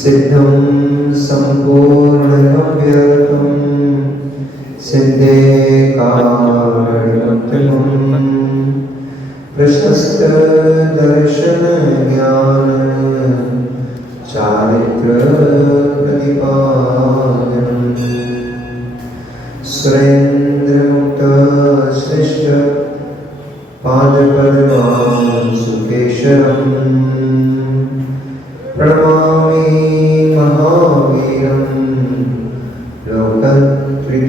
सिद्धं सम्पूर्णमव्यर्थं सिद्धे कारणमन्त्रं प्रशस्त दर्शन ज्ञान चारित्र प्रतिपादनं सुरेन्द्रमुक्त श्रेष्ठ पादपद्मां सुकेशरम् प्रणमामि महावीरं लोकत्रितयमङ्गलम्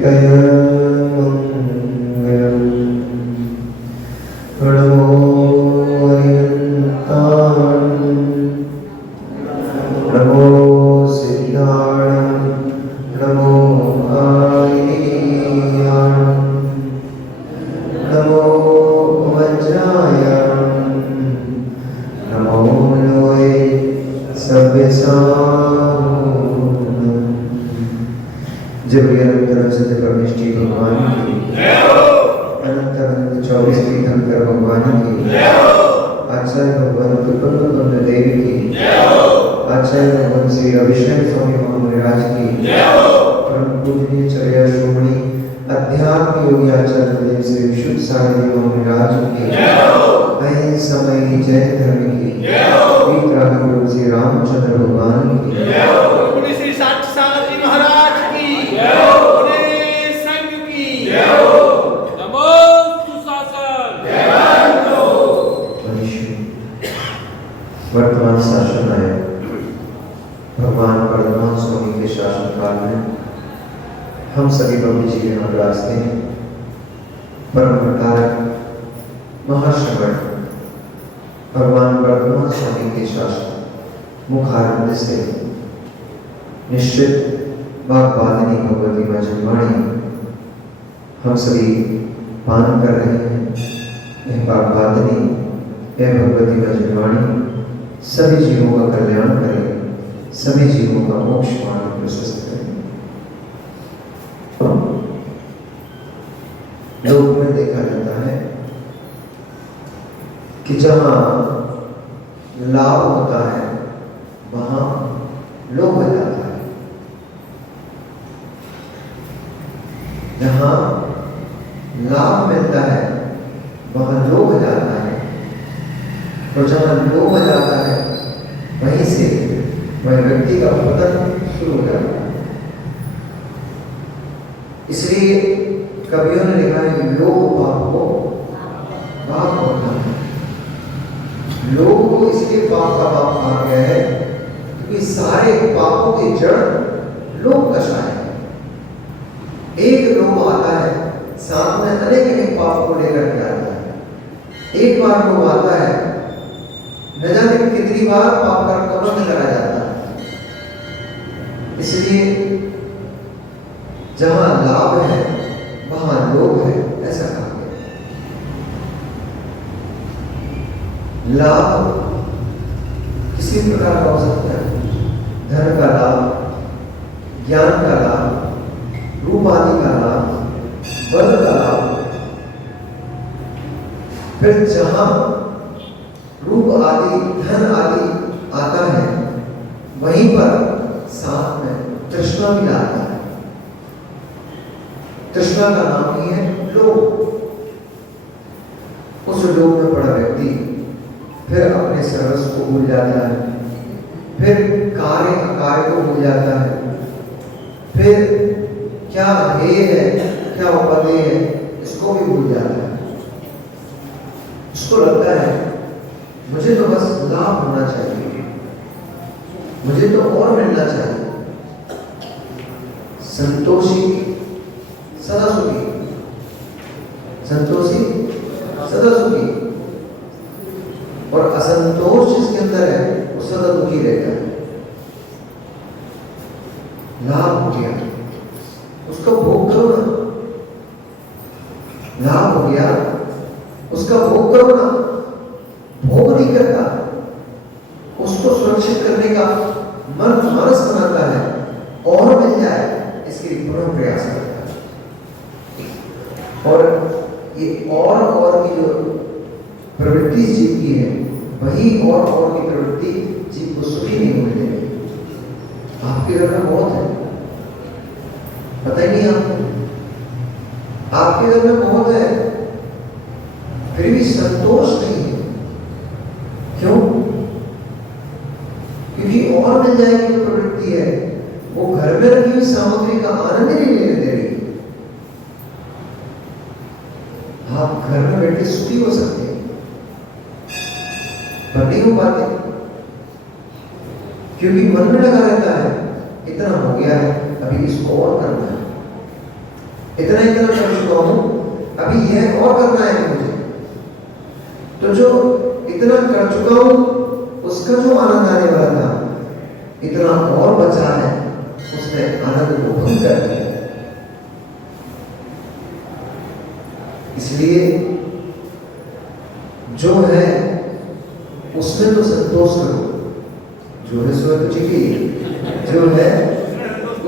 प्रणमो हरिहन्ताणं नमो सिद्धाणं नमो आयियाणं नमो वज्रायणं नमो लोये जब अनंतर सिद्ध परमेष्टि भगवान की अनंतर 24 तीर्थंकर भगवान की आचार्य भगवान कृपानंद देवी की आचार्य भगवान श्री रविशंकर स्वामी महाराज की परम पूजनीय चर्या श्रोमणी अध्यात्म योगी आचार्य देव श्री विशुद्ध सारथी महाराज की समय जय धर्म की गुरु श्री रामचंद्र भगवान की श्री साक्षी महाराज की संघ की नमो सुशासन वर्तमान शासन आया भगवान वर्तमान स्वामी के शासन काल में हम सभी प्रभु जी के यहाँ विराजते हैं। परम प्रकारक महाश्रवण भगवान वर्तमान स्वामी के शासन मुखारंभ से निश्चित वाग्वादिनी भगवती मजनवाणी हम सभी पान कर रहे हैं। यह वाग्वादिनी यह भगवती मजनवाणी सभी जीवों का कल्याण करे, सभी जीवों का मोक्ष मार्ग प्रशस्त करे। लोक में देखा जाता है कि जहाँ लाभ होता है वहाँ लोभ हो जाता है, जहाँ लाभ मिलता है वहाँ लोभ हो जाता है, और जहाँ लोभ हो जाता है वहीं से वह व्यक्ति का पतन शुरू हो जाता है। इसलिए कवियों ने लिखा है कि लोभ पाप को पाप होता है। लोग को इसलिए पाप का पाप कहा गया है क्योंकि सारे पापों की जड़ लोभ कषा है। एक लोभ आता है साथ में अनेक अनेक पाप को लेकर के आता है। एक बार लोभ आता है न जाने कितनी बार पाप का कवर करा जाता है। इसलिए जहां लाभ है वहां लोभ है, ऐसा कहा गया। लाभ किसी प्रकार का हो सकता है, धन का लाभ, ज्ञान का लाभ, रूप आदि का लाभ, बल का लाभ। फिर जहां रूप आदि, धन आदि आता है वहीं पर साथ में तृष्णा भी आता है। तृष्णा का नाम ही है लोभ। उस लोभ में पड़ा व्यक्ति फिर अपने सर्वस्व को भूल जाता है, फिर कार्य अकार्य को भूल जाता है, फिर क्या ध्येय है क्या उपादेय है इसको भी भूल जाता है। उसको लगता है मुझे तो बस लाभ होना चाहिए, मुझे तो और मिलना चाहिए। संतोषी सदा सुखी, संतोषी सदा सुखी, और असंतोष जिसके अंदर है वो सदा दुखी रहता है। लाभ हो गया उसका भोग करो ना, लाभ हो गया उसका भोग करो ना। भोग नहीं करता, उसको सुरक्षित करने का मनस बनाता है और मिल जाए इसके लिए पूरा प्रयास करता है। और ये और की जो प्रवृत्ति जीव की है वही और की प्रवृत्ति जीव को सुखी नहीं होने देगी। आपके घर में मौत है, पता ही नहीं आपको। आपके घर में मौत है, फिर भी संतोष नहीं है। क्यों? क्योंकि और मिल जाएगी जो प्रवृत्ति है, वो घर में रखी हुई सामग्री का आनंद ही नहीं लेने दे रही। आप घर में बैठे सुखी हो सकते हैं, पर नहीं हो पाते, क्योंकि मन में लगा रहता है इतना हो गया है, अभी इसको और करना है, इतना इतना कर चुका हूं, अभी यह और करना है मुझे। तो जो इतना कर चुका हूं उसका जो आनंद आने वाला था, इतना और बचा है, उसने आनंद को भंग कर दिया। इसलिए जो है उसमें तो संतोष करो, जो है सो तो ठीक ही, जो है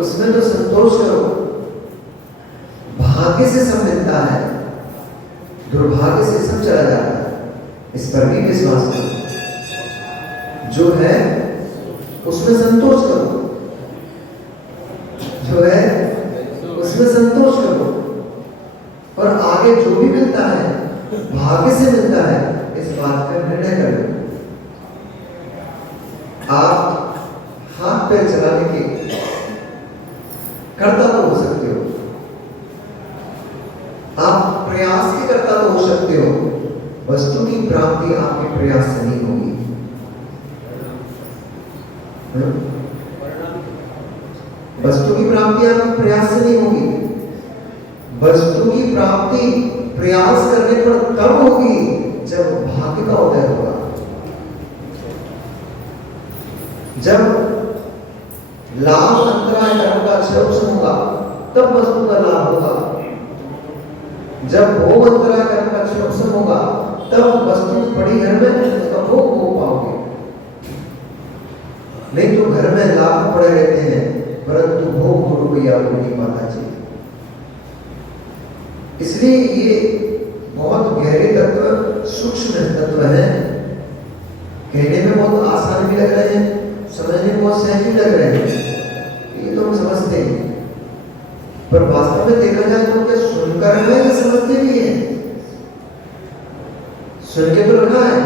उसमें तो संतोष करो। भाग्य से सब मिलता है, दुर्भाग्य से सब चला जाता है, इस पर भी विश्वास करो। जो है उसमें संतोष करो, जो है उसमें संतोष करो, और आगे जो भी मिलता है भाग्य से मिलता है, इस बात का निर्णय करो। आप हाथ पैर चलाने के कर्ता तो हो सकते हो, आप प्रयास के कर्ता तो हो सकते हो, वस्तु की प्राप्ति आपके प्रयास से नहीं होगी। वस्तु की प्राप्ति आपके प्रयास से नहीं होगी। वस्तु की प्राप्ति प्रयास करने पर तब होगी जब भाग्य का उदय होगा, जब लाभ अंतराय कर्म का अक्षर होगा, तब वस्तु का लाभ होगा। जब भोग अंतराय कर्म का अक्षर होगा, तब वस्तु पड़ी घर में उसका भोग हो पाओगे। नहीं तो घर में लाभ पड़े रहते हैं, परंतु भोग रुपया को नहीं पाता चाहिए। इसलिए ये बहुत गहरे तत्व, सूक्ष्म तत्व है। कहने में बहुत आसान भी लग रहे हैं, समझने में बहुत सहज भी लग रहे हैं, ये तो हम समझते हैं, पर वास्तव में देखा जाए तो क्या सुनकर है या समझते भी है? सुन के तो रखा है,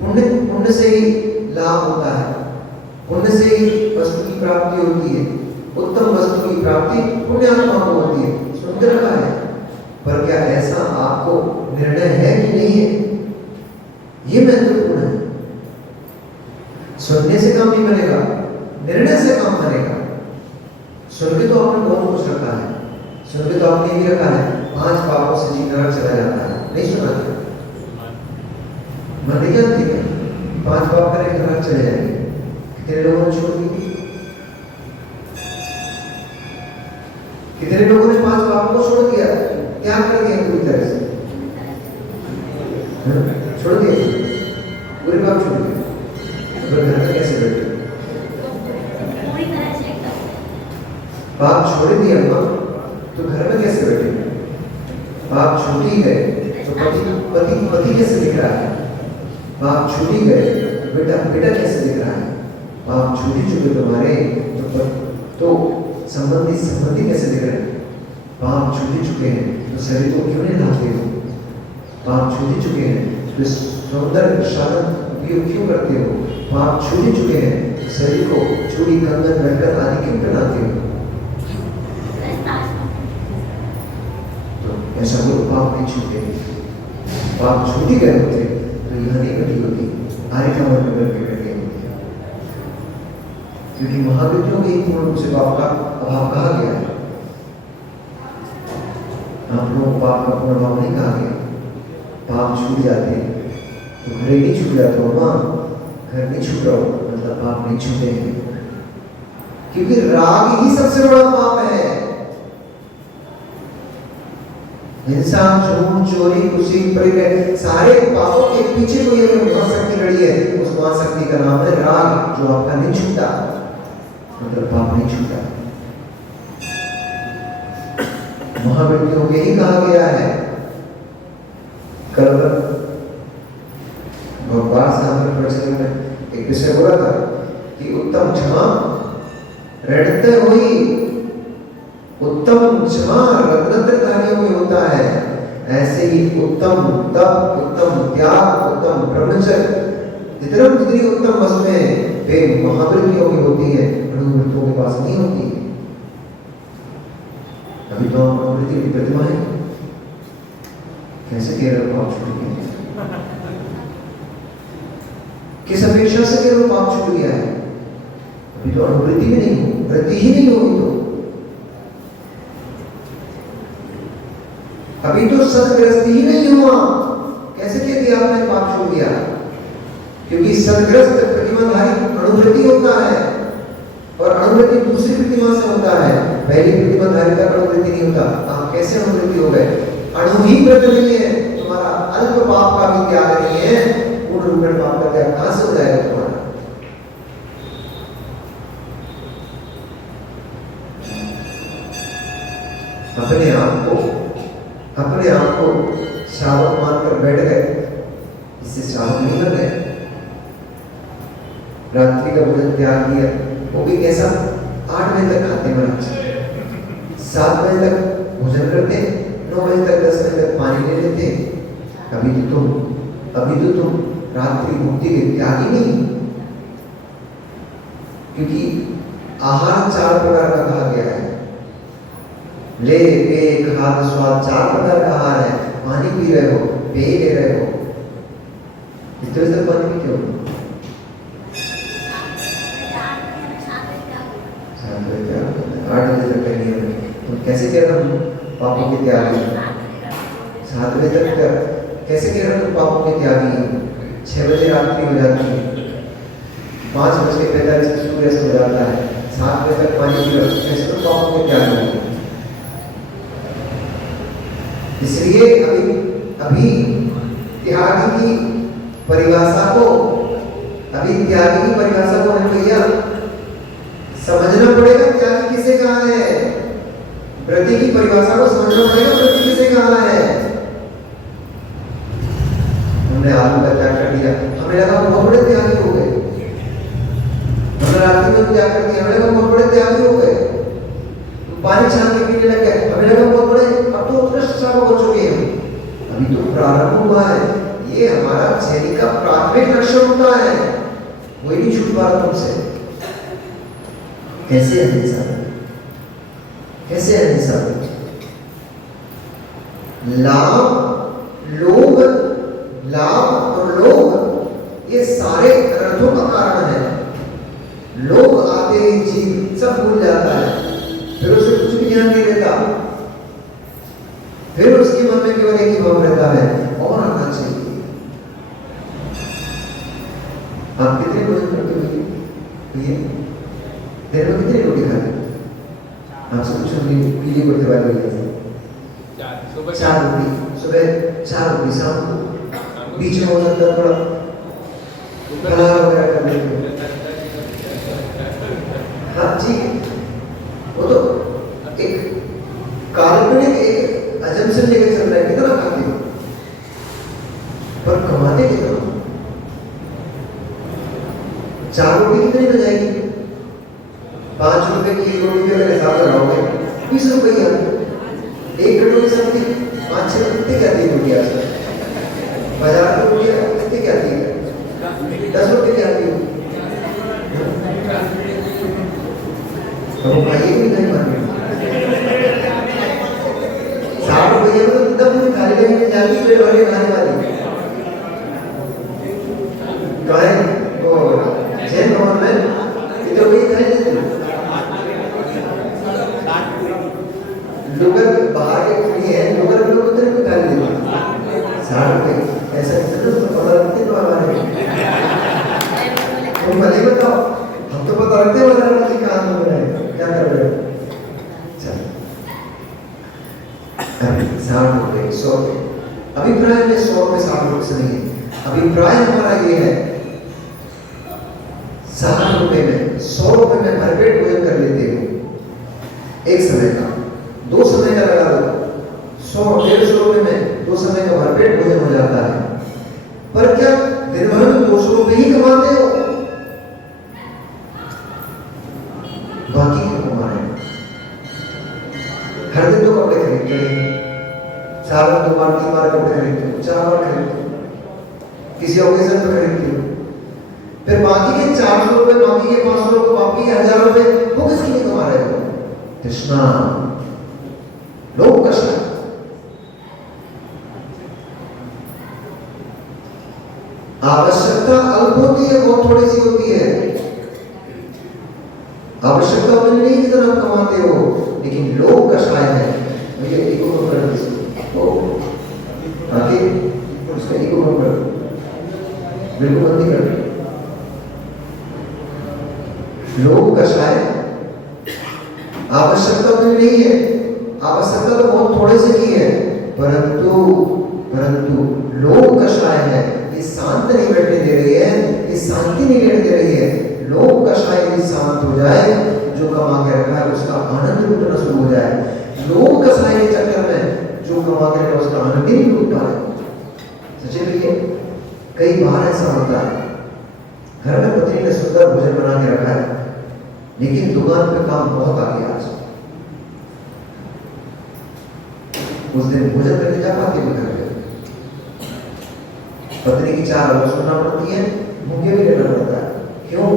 पुण्य से ही लाभ होता है, पुण्य से ही वस्तु की प्राप्ति होती है, उत्तम वस्तु की प्राप्ति पुण्यात्मा को होती है, सुन के रखा है। पर क्या ऐसा आपको निर्णय है कि नहीं है, ये महत्वपूर्ण है। सुनने से काम नहीं बनेगा, निर्णय से काम बनेगा। सुन के तो आपने बहुत कुछ रखा है, सुन के तो आपने ये रखा है 5 पापों से जी नरक चला जाता है, नहीं सुना था? मन नहीं जानती है 5 पाप करें नरक चले जाएंगे। कितने लोगों ने छोड़ दी? कितने लोगों ने 5 पापों को छोड़ दिया, क्या कर दिया पूरी तरह से? छोड़ दिया, पूरे पाप छोड़ दिया। घर में कैसे बैठे? पाप छोड़ दिया माँ, तो घर में कैसे बैठे? पाप छूट ही गए तो पति कैसे दिख रहा है? पाप छूट ही गए तो बेटा कैसे दिख रहा है? पाप छूट ही चुके तुम्हारे तो संबंधी कैसे दिख रहे हैं? पाप छूट ही चुके हैं तो शरीर को क्यों नहीं लाते हो? पाप छूट ही चुके हैं तो सौंदर्य साधन उपयोग क्यों करते हो? पाप छूट ही चुके हैं तो शरीर को चूड़ी कंगन बैठकर आदि क्यों पहनाते हो? तो ऐसा लोग पाप नहीं छूटे, पाप छूट ही गए होते तो यह नहीं बैठी होती, आर्य का मन में बैठ गई होती। क्योंकि महाविद्यों में ही पूर्ण रूप से पाप का अभाव कहा गया है। आप लोगों को पाप का पूर्ण अभाव नहीं कहा गया। पाप छूट जाते तो घर ही नहीं छूट जाता हो माँ, घर नहीं छूट रहा हो मतलब पाप नहीं छूटे हैं, क्योंकि राग ही सबसे बड़ा पाप है। हिंसा, झूठ, चोरी, खुशी, परिग्रह, सारे पापों के पीछे कोई अगर महाशक्ति लड़ी है, उस महाशक्ति का नाम है राग, जो आपका नहीं छूटा, मतलब पाप नहीं छूटा। महाविद्यों में ही कहा गया है। कल भगवान सामने प्रवचन में एक विषय बोला था कि उत्तम क्षमा हृदय वही उत्तम क्षमा रत्नत्रधारियों में होता है, ऐसे ही उत्तम तप, उत्तम त्याग, उत्तम ब्रह्मचर्य, जितनी उत्तम वस्तुएं वे महावृत्तियों की होती है, अनुवृत्तियों के पास नहीं होती। अभी तो हम अनुवृत्ति की प्रतिमा है, कैसे कह रहे हो पाप छूट गया? किस अपेक्षा से कह रहे हो पाप छूट गया है? अभी तो अनुवृत्ति भी नहीं हो, वृत्ति ही नहीं होगी तो अभी तो सदग्रस्त ही नहीं हुआ, कैसे कह दिया आपने पाप छूट गया? क्योंकि सदग्रस्त प्रतिमाधारी अनुवृत्ति होता है और अनुवृत्ति दूसरी प्रतिमा से होता है, पहली प्रतिमाधारी का अनुवृत्ति नहीं होता। आप कैसे अनुवृत्ति हो गए? अणु ही व्रत नहीं है तुम्हारा, अल्प पाप का भी त्याग नहीं है, पूर्ण रूप में पाप का त्याग कहां से हो जाएगा तुम्हारा? अपने आप को श्रावक मानकर बैठ गए, इससे श्रावक नहीं बन गए। रात्रि का भोजन त्याग दिया, वो भी कैसा? 8 बजे तक खाते महाराज, 7 बजे तक भोजन करते, 9 बजे तक 10 बजे तक पानी ले लेते। अभी तो तुम रात्रि भुक्ति के त्यागी नहीं, क्योंकि आहार 4 प्रकार का कहा गया है, ले पे खाद स्वाद 4 प्रकार का आहार है। पानी पी रहे हो, पेय ले रहे हो, इतने से पानी पीते हो? 8 बजे तक नहीं है, तो कैसे कह रहे हो पापों के त्यागी? 7 बजे तक कैसे कह रहे हो तुम पापों के त्यागी? 6 बजे रात्रि हो जाती है, 5:45 सूर्यास्त हो जाता है, 7 बजे तक पानी पी रहे हो, कैसे तुम पापों के त्यागी? इसलिए अभी त्यागी की परिभाषा को हमें भैया समझना पड़ेगा। त्यागी किसे कहा है? व्रति की परिभाषा को समझना पड़ेगा, व्रति किसे कहा है? हमने आलू का त्याग कर दिया, हमें लगा बहुत बड़े त्यागी हो गए। हमने रात्रि में त्याग कर दिया, हमें लगा बहुत बड़े त्यागी हो गए। पानी छान के पीने लग गए, हमें लगा बहुत बड़े, अब तो उत्कृष्ट श्रावक हो चुके हैं। अभी तो प्रारंभ हुआ है, ये हमारा शैली का प्राथमिक लक्षण होता है, वही नहीं छूट पा रहा तुमसे। कैसे अहिंसा? लाभ और लोभ ये सारे अर्थों का कारण है। लोभ आते ही जीव सब भूल जाता है, फिर उसे कुछ भी ध्यान नहीं रहता, फिर उसके मन में केवल एक ही भाव रहता है, और आना चाहिए। आप कितने भोजन करते हो भैया? दिन में कितनी रोटी खाते? आपसे पूछो, पीली करते वाले भैया 4 रोटी, सुबह 4 रोटी, शाम को बीच में हो सकता है थोड़ा फलाहार वगैरह कर लेते। हाँ जी, वो तो एक काल्पनिक एक अजम्पशन लेकर चल रहा है, कितना खाते हो पर कमाते कितना? 4 रोटी कितनी हो जाएगी? 5 रुपए की एक रोटी अगर हिसाब लगाओगे 20 रुपये, 1 कटोरी सब्जी 5-6 कितने क्या दी रोटी? आजकल बाजार की रोटी कितने क्या दी है? 10 रुपये क्या दी हो? तो खाइए भी नहीं मांगे 60 रुपये में तो कितना पूरी थाली लेने जाती पेट भरे खाने वाली कहे तो जैन भवन में तो वही खाई लेती। लोग बाहर के फ्री है, लोग उतने भी खा लेते 60 रुपये, ऐसा कितना पता रखते तो हमारे तुम भले बताओ, हम तो पता रखते हैं हमारा जी कहाँ हो रहा है, क्या कर रहे हो? चलो 60 रुपये 100 रुपये, अभिप्राय में 100 में 60 रुपये से नहीं है। अभिप्राय हमारा ये है 60 रुपये में 100 रुपये में भरपेट भोजन कर लेते हो, एक समय का, 2 समय का लगा दो, 100-150 रुपये में 2 समय का भरपेट भोजन हो जाता है। पर क्या दिन भर में 200 रुपये ही कमाते हो? बाकी क्या कमा रहे में 2 बार 3 बार कपड़े खरीदती हूँ, 4 बार खरीदती हूँ, किसी ओकेजन पे खरीदती हूँ। फिर बाकी के 400 रुपए, बाकी के 500 रुपए, बाकी के 1000 रुपए वो किसके लिए कमा रहे हो? तृष्णा, लोभ कष्ट। आवश्यकता अल्प होती है, बहुत थोड़ी सी होती है। आवश्यकता उतनी नहीं जितना आप कमाते हो, लेकिन लोभ कषाय है। भैया ईगो को कर दो, आगे उसका ईगो को कर, बिल्कुल बंद नहीं कर। लोभ कषाय आवश्यकता उतनी नहीं है, आवश्यकता तो बहुत थोड़े से की है, परंतु लोभ कषाय है। ये शांत नहीं बैठने दे रही है, ये शांति नहीं लेने दे रही है। लोभ कषाय यदि शांत हो जाए, जो कमा के रखा है उसका आनंद लूटना शुरू हो जाए। लोभ कषाय के चक्कर में जो कमा के रखा है उसका आनंद ही लूट पा रहे। सच्चे भैया कई बार ऐसा होता है, घर में पत्नी ने सुंदर भोजन बना के रखा है, लेकिन दुकान पे काम बहुत आ गया। आज उस दिन भोजन करने जा पाती है घर पे, पत्नी की 4 बात सुनना पड़ती है, भूखे भी रहना पड़ता है। क्यों?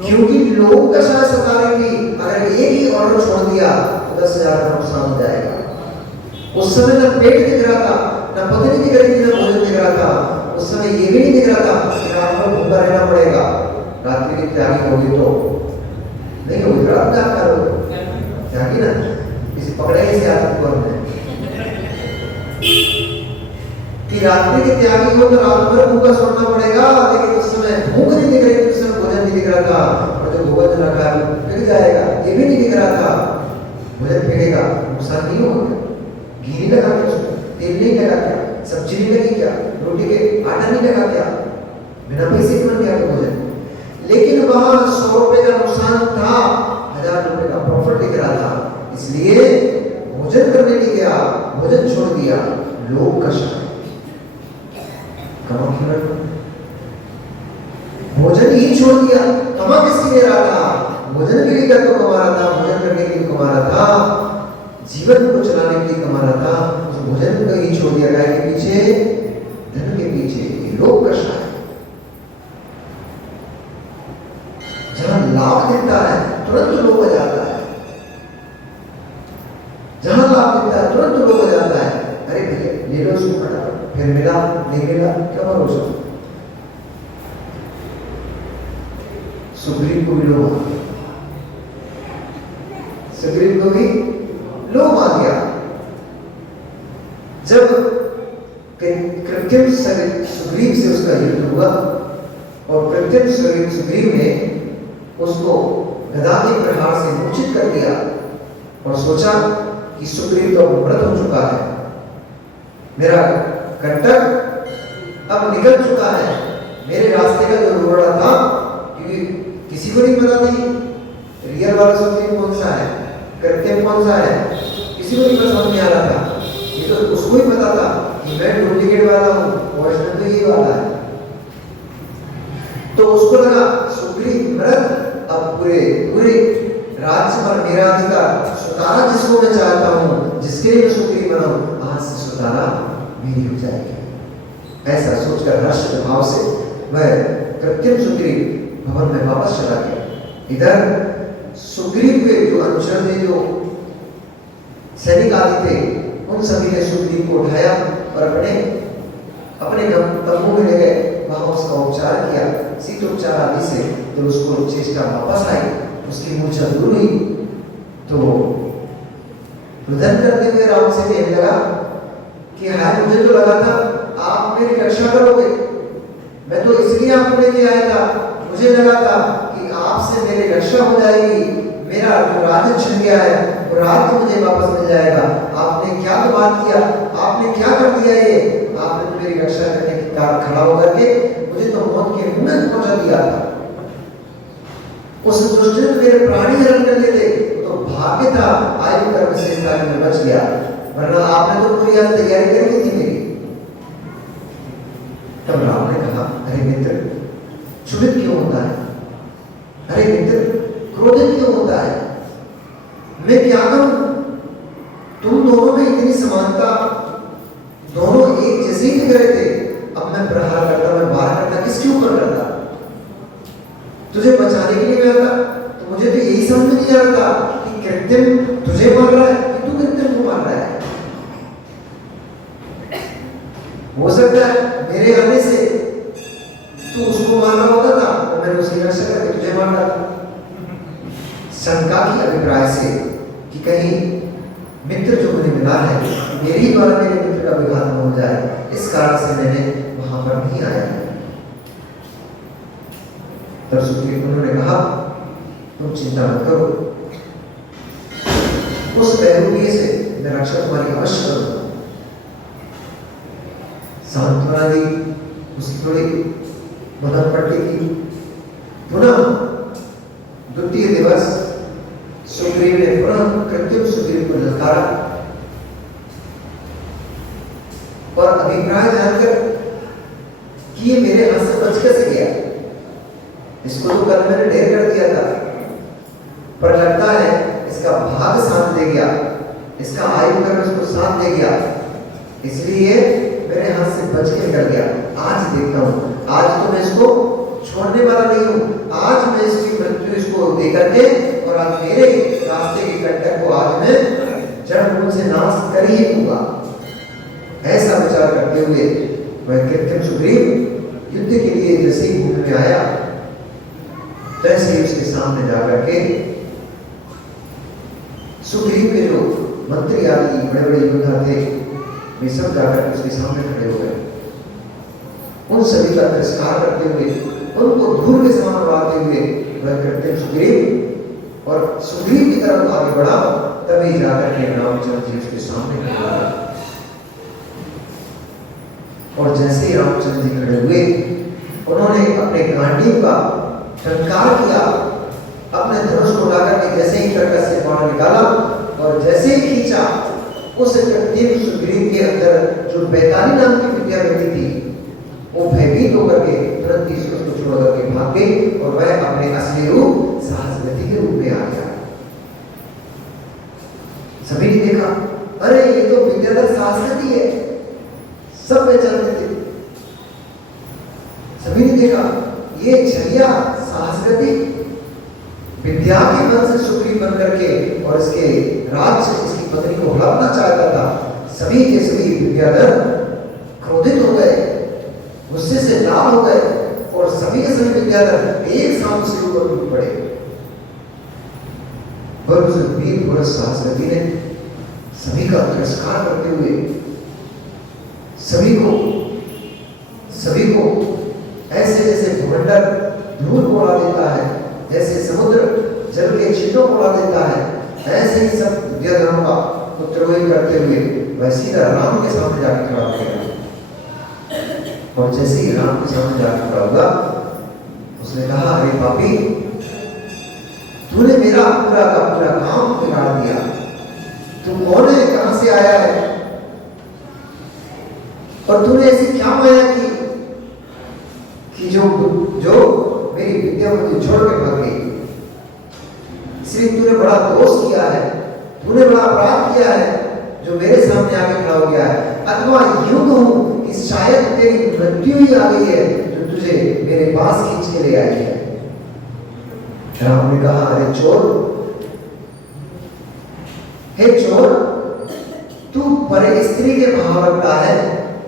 क्योंकि लोग कषाय सता रही थी। अगर एक ही ऑर्डर छोड़ दिया तो 10,000 का नुकसान हो जाएगा। उस समय ना पेट दिख रहा था, ना पत्नी दिख रही थी, ना भोजन दिख रहा था। उस समय ये भी नहीं दिख रहा था कि रात को भूखा रहना पड़ेगा। रात्रि की त्यागी होगी तो नहीं होगी, रात क्या करोगे? त्यागी ना, किसी पकड़ेंगे से आदमी को हमने कि रात्रि के त्यागी हो तो रात भर भूखा सोना पड़ेगा। लेकिन उस समय भूख नहीं दिख रही थी, उस समय भोजन नहीं दिख रहा था, और जो भोजन रखा है फिर जाएगा, ये भी नहीं दिख रहा था। भोजन फिरेगा, नुकसान नहीं होगा। घी नहीं लगा क्या उसमें, तेल नहीं लगा क्या, सब्जी नहीं लगी क्या, रोटी के आटा नहीं लगा क्या, बिना पैसे के बन गया भोजन। लेकिन वहां 100 रुपए का नुकसान था, 1000 रुपए का प्रॉफिट दिख रहा था। इसलिए भोजन करने नहीं गया, भोजन छोड़ दिया। लोभ कषाय कमा क्यों रहा? भोजन ही छोड़ दिया। कमा किसके लिए रहा था? भोजन के लिए तो कमा रहा था, भोजन करने के लिए कमा रहा था, जीवन को चलाने के लिए कमा रहा था। उस भोजन को ही छोड़ दिया। गाय के पीछे, धन के पीछे, लोभ कषाय। जहां लाभ दिखता है तुरंत लोभ हो जाता है, जहां लाभ दिखता है तुरंत लोभ हो जाता है। अरे भैया ले लो उसको फटाफट, फिर मिला नहीं मिला क्या भरोसा। सुग्रीव को भी लोभ आ गया, सुग्रीव को भी लोभ आ गया। जब कृत्रिम सुग्रीव से उसका युद्ध हुआ और कृत्रिम सुग्रीव ने उसको गदा के प्रहार से मूर्छित कर दिया और सोचा कि सुग्रीव तो मृत हो चुका है, मेरा कंटक अब निकल चुका है, मेरे रास्ते का जो रोड़ा था, क्योंकि किसी को नहीं पता थी रियल वाला सुग्रीव कौन सा है, कृत्रिम कौन सा है, किसी को नहीं समझ में आ रहा था। ये तो उसको ही पता था कि मैं डुप्लीकेट वाला हूँ, ओरिजिनल तो यही वाला है। तो उसको लगा सुग्रीव मृत, अब पूरे राज्य पर मेरा अधिकार, सुतारा जिसको मैं चाहता हूँ, जिसके लिए मैं सुग्रीव बना हूँ, आज से सुतारा मेरी हो जाएगी। ऐसा सोचकर हर्ष भाव से वह कृत्रिम सुग्रीव भवन में वापस चला गया। इधर सुग्रीव के जो अनुचर थे, जो सैनिक आदि थे, उन सभी ने सुग्रीव को उठाया और अपने तंबू में ले गए। वहां उसका उपचार किया, शीतोपचार आदि से, तो उसको चेष्टा वापस आई, उसकी मूर्छा दूर हुई। तो रुदन करते हुए राम से कहने लगा कि हाय, मुझे तो लगा था आप मेरी रक्षा करोगे, मैं तो इसलिए आपको लेके आया था, मुझे लगा था कि आपसे मेरी रक्षा हो जाएगी, मेरा जो राज्य छिन गया है वो राज्य मुझे वापस मिल जाएगा। आपने क्या तो बात किया, आपने क्या कर दिया, ये आपने तो मेरी रक्षा करने की खड़ा होकर के मुझे तो मौत के मुंह में पहुंचा दिया था। उस दुष्ट ने मेरे प्राणी हरण कर लिए थे, तो भाग्य था आयु कर्म से इस कार्य में बच गया, वरना आपने तो पूरी आज तैयारी कर ली थी मेरी। तब राम ने कहा, अरे मित्र क्षुभित क्यों होता है, अरे मित्र क्रोधित क्यों होता है, मैं क्या करूं? तुम दोनों में इतनी समानता, दोनों एक जैसे ही दिख रहे थे। अब मैं प्रहार करता, मैं वार करता, किसके ऊपर करता? तुझे बचाने के लिए मैं आता। तो मुझे तो यही समझ में नहीं आ रहा था कि कृत्रिम तुझे मार रहा है कि तू कृत्रिम को मार रहा है। हो सकता है मेरे आने से तू उसको मार रहा होता था और मैंने उसकी रक्षा करके तुझे मार डाला। शंका की अभिप्राय से कि कहीं मित्र जो मुझे मिला है मेरी द्वारा मेरे मित्र का विघात न हो जाए, इस कारण से मैंने वहां पर नहीं आया। तब सुग्रीव उन्होंने कहा तुम चिंता मत करो, उस बैरूपीय से मैं रक्षा तुम्हारी अवश्य करूंगा। सांत्वना दी, उसकी थोड़ी मदद पट्टी की। पुनः द्वितीय दिवस सुग्रीव ने पुनः कृत्रिम सुग्रीव को ललकारा और अभिप्राय जानकर कि ये मेरे हाथ से बच कैसे गया। इसको तो कल मैंने ढेर कर दिया था, पर लगता है इसका भाग साथ दे गया, इसका आयु कर्म इसको साथ दे गया, इसलिए मेरे हाथ से बच के निकल गया। आज देखता हूं, आज तो मैं इसको छोड़ने वाला नहीं हूं। आज मैं इसकी मृत्यु इसको दे करके और आज मेरे रास्ते के कंटक को आज मैं जड़ मूल से नाश कर ही दूंगा। ऐसा विचार करते हुए वह कृत्रिम सुग्रीव युद्ध के लिए जैसे ही भूमि में आया, तैसे ही उसके सामने जाकर के सुग्रीव के जो मंत्री आदि बड़े बड़े योद्धा थे वे सब जाकर उसके सामने खड़े हो गए। उन सभी का तिरस्कार करते हुए, उनको धूल के समान उड़ाते हुए वह कृत्रिम सुग्रीव और सुग्रीव की तरफ आगे बढ़ा। तभी जाकर के रामचंद्र जी उसके सामने खड़े हुए और जैसे ही रामचंद्र जी खड़े हुए उन्होंने अपने गांडीव का टंकार किया, अपने धनुष को उठाकर के जैसे ही कर्कश से बाण निकाला और जैसे ही खींचा, उस कृत्रिम सुग्रीव के अंदर जो बैताली नाम की विद्या बैठी थी वो भयभीत होकर के तुरंत ही उसको छोड़ करके भाग गई और वह अपने असली रूप सहस्रवती के रूप में आ गया। सभी ने देखा, अरे ये तो विद्याधर सहस्रवती है, सब पहचानते थे। सभी ने देखा ये छलिया सहस्रवती विद्या के बल से सुग्रीव बन करके और इसके राज से इसकी पत्नी को हड़पना चाहता था। सभी के सभी विद्याधर क्रोधित हो गए, गुस्से से लाल हो गए और सभी के सभी विद्याधर एक साथ उसके ऊपर टूट पड़े। पर उस वीर पुरुष सहस्रवती ने सभी का तिरस्कार करते हुए सभी को ऐसे जैसे भूमंडल धूल को उड़ा देता है, जैसे समुद्र जल के छींटों को उड़ा देता है, ऐसे ही सब विद्याधरों का पुत्ररोही करते हुए वह सीधा राम के सामने जाकर खड़ा हो गया। और जैसे ही राम के सामने जाकर खड़ा हुआ, उसने कहा, अरे पापी, तूने मेरा पूरा का पूरा काम बिगाड़ दिया। तू कौन है, कहां से आया है और तूने ऐसी क्या माया की कि जो मेरी विद्या को छोड़ के भाग गई। इसलिए तूने बड़ा दोष किया है, तूने बड़ा अपराध किया है जो मेरे सामने आके खड़ा हो गया है। अथवा यूं कहूं कि शायद तेरी मृत्यु ही आ गई है जो तुझे मेरे पास खींच के ले आई है। राम ने कहा, अरे चोर, हे चोर, तू पर स्त्री के भाव रखता है,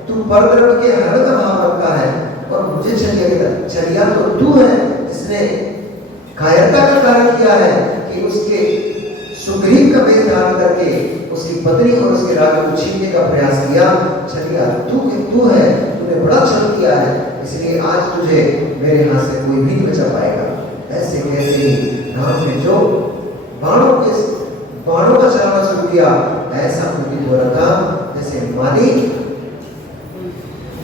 तू परद्रव्य के हर का भाव रखता है और मुझे छलिया तो तू है जिसने कायरता का कारण किया है कि उसके सुग्रीव का वेश धारण करके उसकी पत्नी और उसके राज्य को छीनने का प्रयास किया। छलिया तू है, तूने बड़ा छल किया है, इसलिए आज तुझे मेरे हाथ से कोई भी नहीं बचा पाएगा। ऐसे कहते ही राम ने जो बाणों का चलाना शुरू किया, ऐसा प्रतीत हो रहा था जैसे माली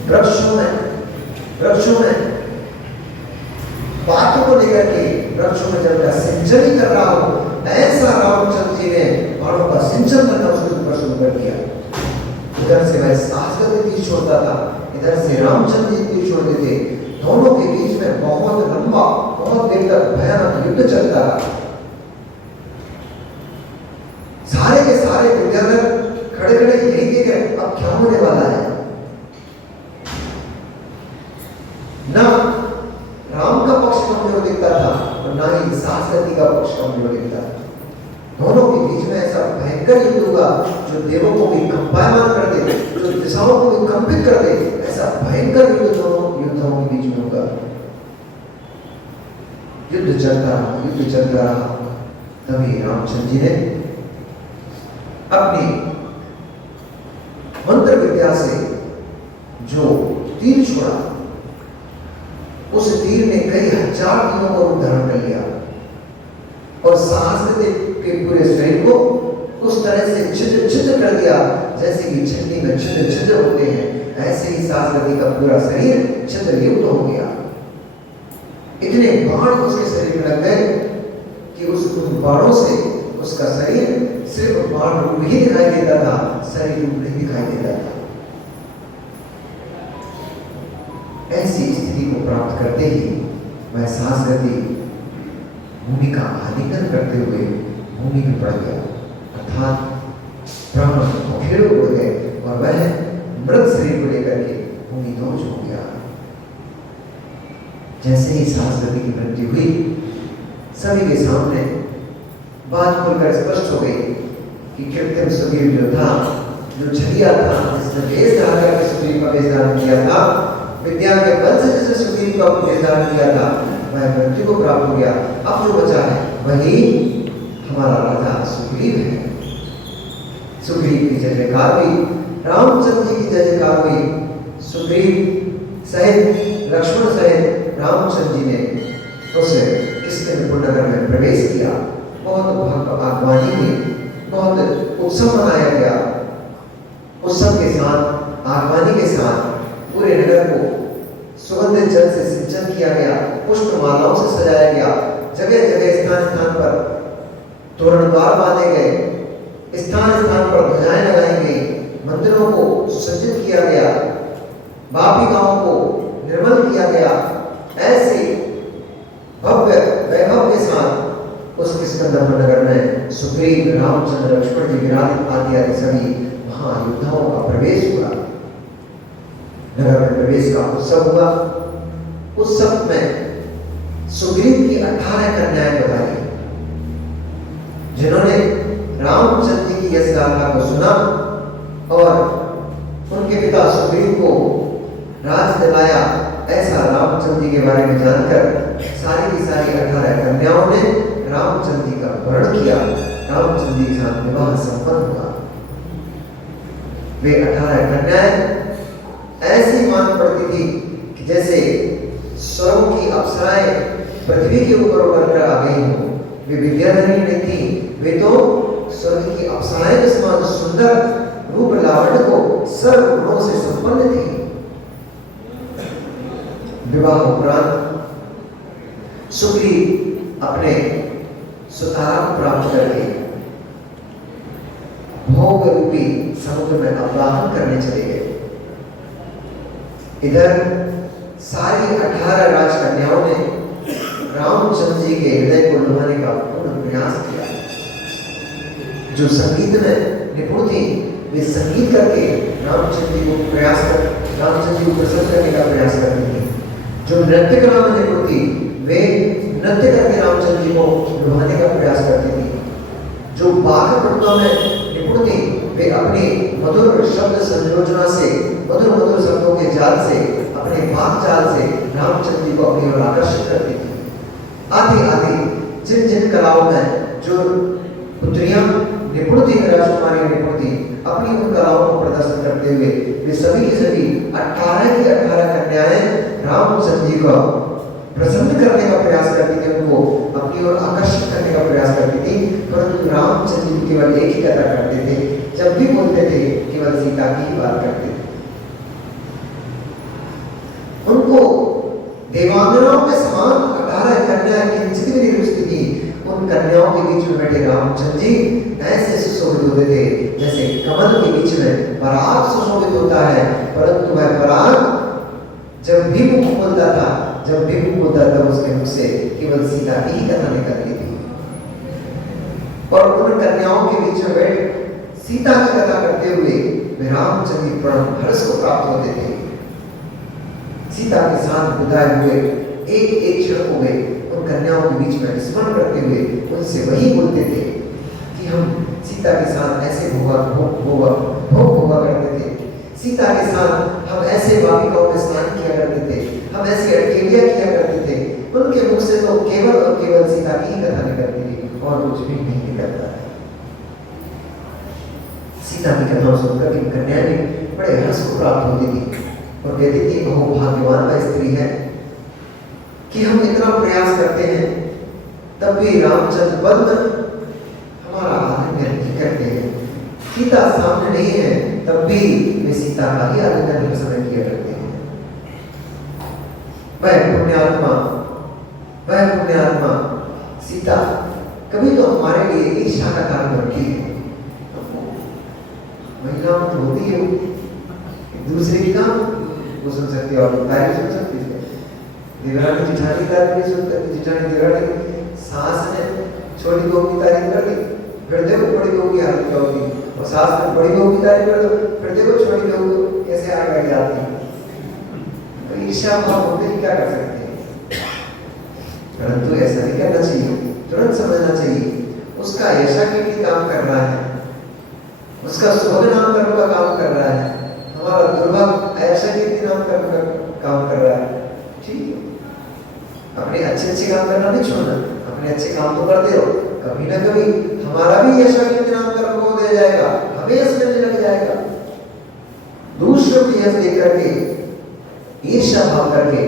वृक्षों में बातों को लेकर के वृक्षों में जब सिंचन ही कर रहा हो, ऐसा रामचंद्र जी ने बाणों का सिंचन करना उसके ऊपर शुरू कर दिया। इधर से वह सहस्रवती तीर छोड़ता था, इधर से रामचंद्र जी तीर छोड़ते थे। दोनों के बीच में बहुत लंबा, बहुत देर तक भयानक युद्ध चलता रहा। सारे विद्याधर खड़े खड़े यही देख रहे अब क्या होने वाला है। ना राम का पक्ष कमजोर दिखता था और ना ही साहसगति का पक्ष कमजोर दिखता था। दोनों के बीच में ऐसा भयंकर युद्ध हुआ जो देवों को भी कंपायमान कर दे, जो दिशाओं को भी कंपित कर दे। ऐसा भयंकर युद्ध दोनों योद्धाओं के बीच में होगा। युद्ध चलता रहा। तभी रामचंद्र जी ने अपनी मंत्र विद्या से जो तीर छोड़ा, उस तीर ने कई हजार तीरों को रूप धारण कर लिया और सहस्त्र के पूरे शरीर को उस तरह से छिद्र छिद्र कर दिया जैसे कि छन्नी में छिद्र छिद्र होते हैं। ऐसे ही सहस्त्र का पूरा शरीर छिद्र युक्त हो गया। इतने बाण उसके शरीर में लग गए कि उस बाणों से उसका शरीर सिर्फ बाण रूप ही दिखाई देता था, शरीर रूप नहीं दिखाई देता था। ऐसी स्थिति को प्राप्त करते ही वह सहस्त्रवती भूमि का आलिंगन करते हुए भूमि में पड़ गया, अर्थात प्राण फिर उड़ गए और वह मृत शरीर को लेकर के भूमि ध्वज हो गया। जैसे ही सहस्त्रवती की मृत्यु हुई, सभी के सामने बात खुलकर स्पष्ट हो गई कि कृत्रिम सुग्रीव जो था, जो छलिया था, जिसने वेश धारण करके सुग्रीव का वेश धारण किया था, विद्या के बल से जिसने सुग्रीव का वेश धारण किया था, वह मृत्यु को प्राप्त हो गया। अब जो बचा है वही हमारा राजा सुग्रीव है। सुग्रीव की जय जयकार हुई, रामचंद्र जी की जय जयकार हुई। सुग्रीव सहित लक्ष्मण सहित रामचंद्र जी ने उस किसकिंधपुर नगर में प्रवेश किया। बहुत आगवानी हुई, बहुत उत्सव मनाया गया। उत्सव के साथ, आगवानी के साथ पूरे नगर को सुगंधित जल से सिंचन किया गया, पुष्प मालाओं से सजाया गया। जगह जगह स्थान स्थान पर तोरण द्वार बांधे गए, स्थान स्थान पर ध्वजाएं लगाई गई, मंदिरों को सुसज्जित किया गया, बापिकाओं को निर्मल किया गया। ऐसे भव्य वैभव के साथ उस किष्किंधपुर नगर में सुग्रीव, रामचंद्र, लक्ष्मण जी, विराट आदि सभी महायोद्धाओं का प्रवेश हुआ। नगर में प्रवेश का उत्सव हुआ। उत्सव में सुग्रीव की 18 कन्याएं बताई, जिन्होंने रामचंद्र जी की यश गाथा को सुना और उनके पिता सुग्रीव को राज दिलाया। ऐसा रामचंद्र जी के बारे में जानकर सारी की सारी 18 कन्याओं ने रामचंद्र जी का वर्ण किया। रामचंद्र जी के साथ विवाह संपन्न हुआ। वे 18 कन्याएं ऐसी मान पड़ती थी कि जैसे स्वर्ग की अप्सराएं पृथ्वी के ऊपर उड़कर आ गई हो। वे विद्याधरी नहीं थी, वे तो स्वर्ग की अप्सराएं के समान सुंदर रूप लावण्य को सर्व गुणों से संपन्न थी। विवाह उपरांत सुग्रीव अपने सुतारा को प्राप्त करके भोग रूपी समुद्र में अवगाहन करने चले गए। इधर सारी 18 राजकन्याओं ने रामचंद्र जी के हृदय को लुभाने का पूर्ण प्रयास किया। जो संगीत में निपुण थी, वे संगीत करके रामचंद्र जी को प्रसन्न करने का प्रयास करती थी। जो नृत्य कला में निपुण थी, वे नृत्य करके रामचंद्र जी को लुभाने का प्रयास करती थी। जो बाघ पटुआ में निपुण थी, वे अपनी मधुर शब्द संयोजना से, मधुर मधुर शब्दों के जाल से, अपने बाघ जाल से रामचंद्र जी को अपनी ओर आकर्षित करती थी। आदि आदि जिन जिन कलाओं में जो पुत्रियां निपुण थी, राजकुमारी निपुण थी, अपनी उन कलाओं को प्रदर्शन करते हुए वे सभी की सभी 18 की 18 कन्याएं रामचंद्र जी को प्रसन्न करने का प्रयास करती थी, उनको अपनी ओर आकर्षित करने का प्रयास करती थी। परंतु रामचंद्र जी केवल एक ही कथा करते थे, जब भी बोलते थे केवल सीता की ही बात करते थे। उनको देवांगनाओं के समान 18 कन्याएं किंचित भी नहीं रुचती थी। उन कन्याओं के बीच में बैठे रामचंद्र जी ऐसे सुशोभित होते थे जैसे कमल के बीच में पराग सुशोभित होता है। परंतु वह पराग जब भी मुख खोलता था, उसके मुख से केवल सीता की ही कथा निकलती थी। और उन कन्याओं के बीच में बैठ सीता की कथा करते हुए वे रामचंद्र परम हर्ष को प्राप्त होते थे। सीता के साथ बिताए हुए एक एक क्षण में उन कन्याओं के बीच में स्मरण करते हुए उनसे वही बोलते थे कि हम सीता के साथ ऐसे भोगा करते थे, सीता के साथ हम ऐसे वाटिकाओं में स्नान किया करते थे, हम ऐसी अटकेलियां किया करते थे। उनके मुख से तो केवल और केवल सीता की ही कथा निकलती थी और कुछ भी नहीं निकलता है। सीता की कथाओं सुनकर इन कन्याएं बड़े हर्ष को प्राप्त होती थी और कहती थी बहु भाग्यवान वह स्त्री है कि हम इतना प्रयास करते हैं तब भी रामचंद्र पद हमारा आलिंगन नहीं करते हैं। सीता सामने नहीं है तब भी वे सीता का ही आलिंगन हर समय किया करते हैं। वह पुण्यात्मा सीता कभी तो हमारे लिए ईर्ष्या का कारण बनती है। महिलाओं तो होती है दूसरे की काम वो सुन सकती है और तारीफ सुन सकती है। देवरानी जिठानी की तारीफ नहीं सुन सकती, जिठानी देवरानी सास ने छोटी बहू की तारीफ कर दी, फिर देखो बड़ी बहू की हालत क्या होगी, और सास ने बड़ी बहू की तारीफ कर दो, फिर देखो छोटी बहू कैसे आगे बढ़ जाती है। तो ईर्ष्या भाव होते ही क्या कर सकते हैं, परंतु ऐसा नहीं करना चाहिए। तुरंत समझना चाहिए उसका ऐसा कीर्ति काम कर रहा है, उसका सुभग नाम कर्म का काम कर रहा है, हमारा दुर्भग ऐसा कीर्ति नाम कर्म का काम कर रहा है। ठीक है, अपने अच्छे काम करना नहीं छोड़ना, अपने अच्छे काम तो करते रहो, कभी ना कभी हमारा भी ऐसा कीर्ति नाम कर्म को दे जाएगा, हमें यश मिलने लग जाएगा। दूसरों की यश देख करके ईर्ष्या भाव करके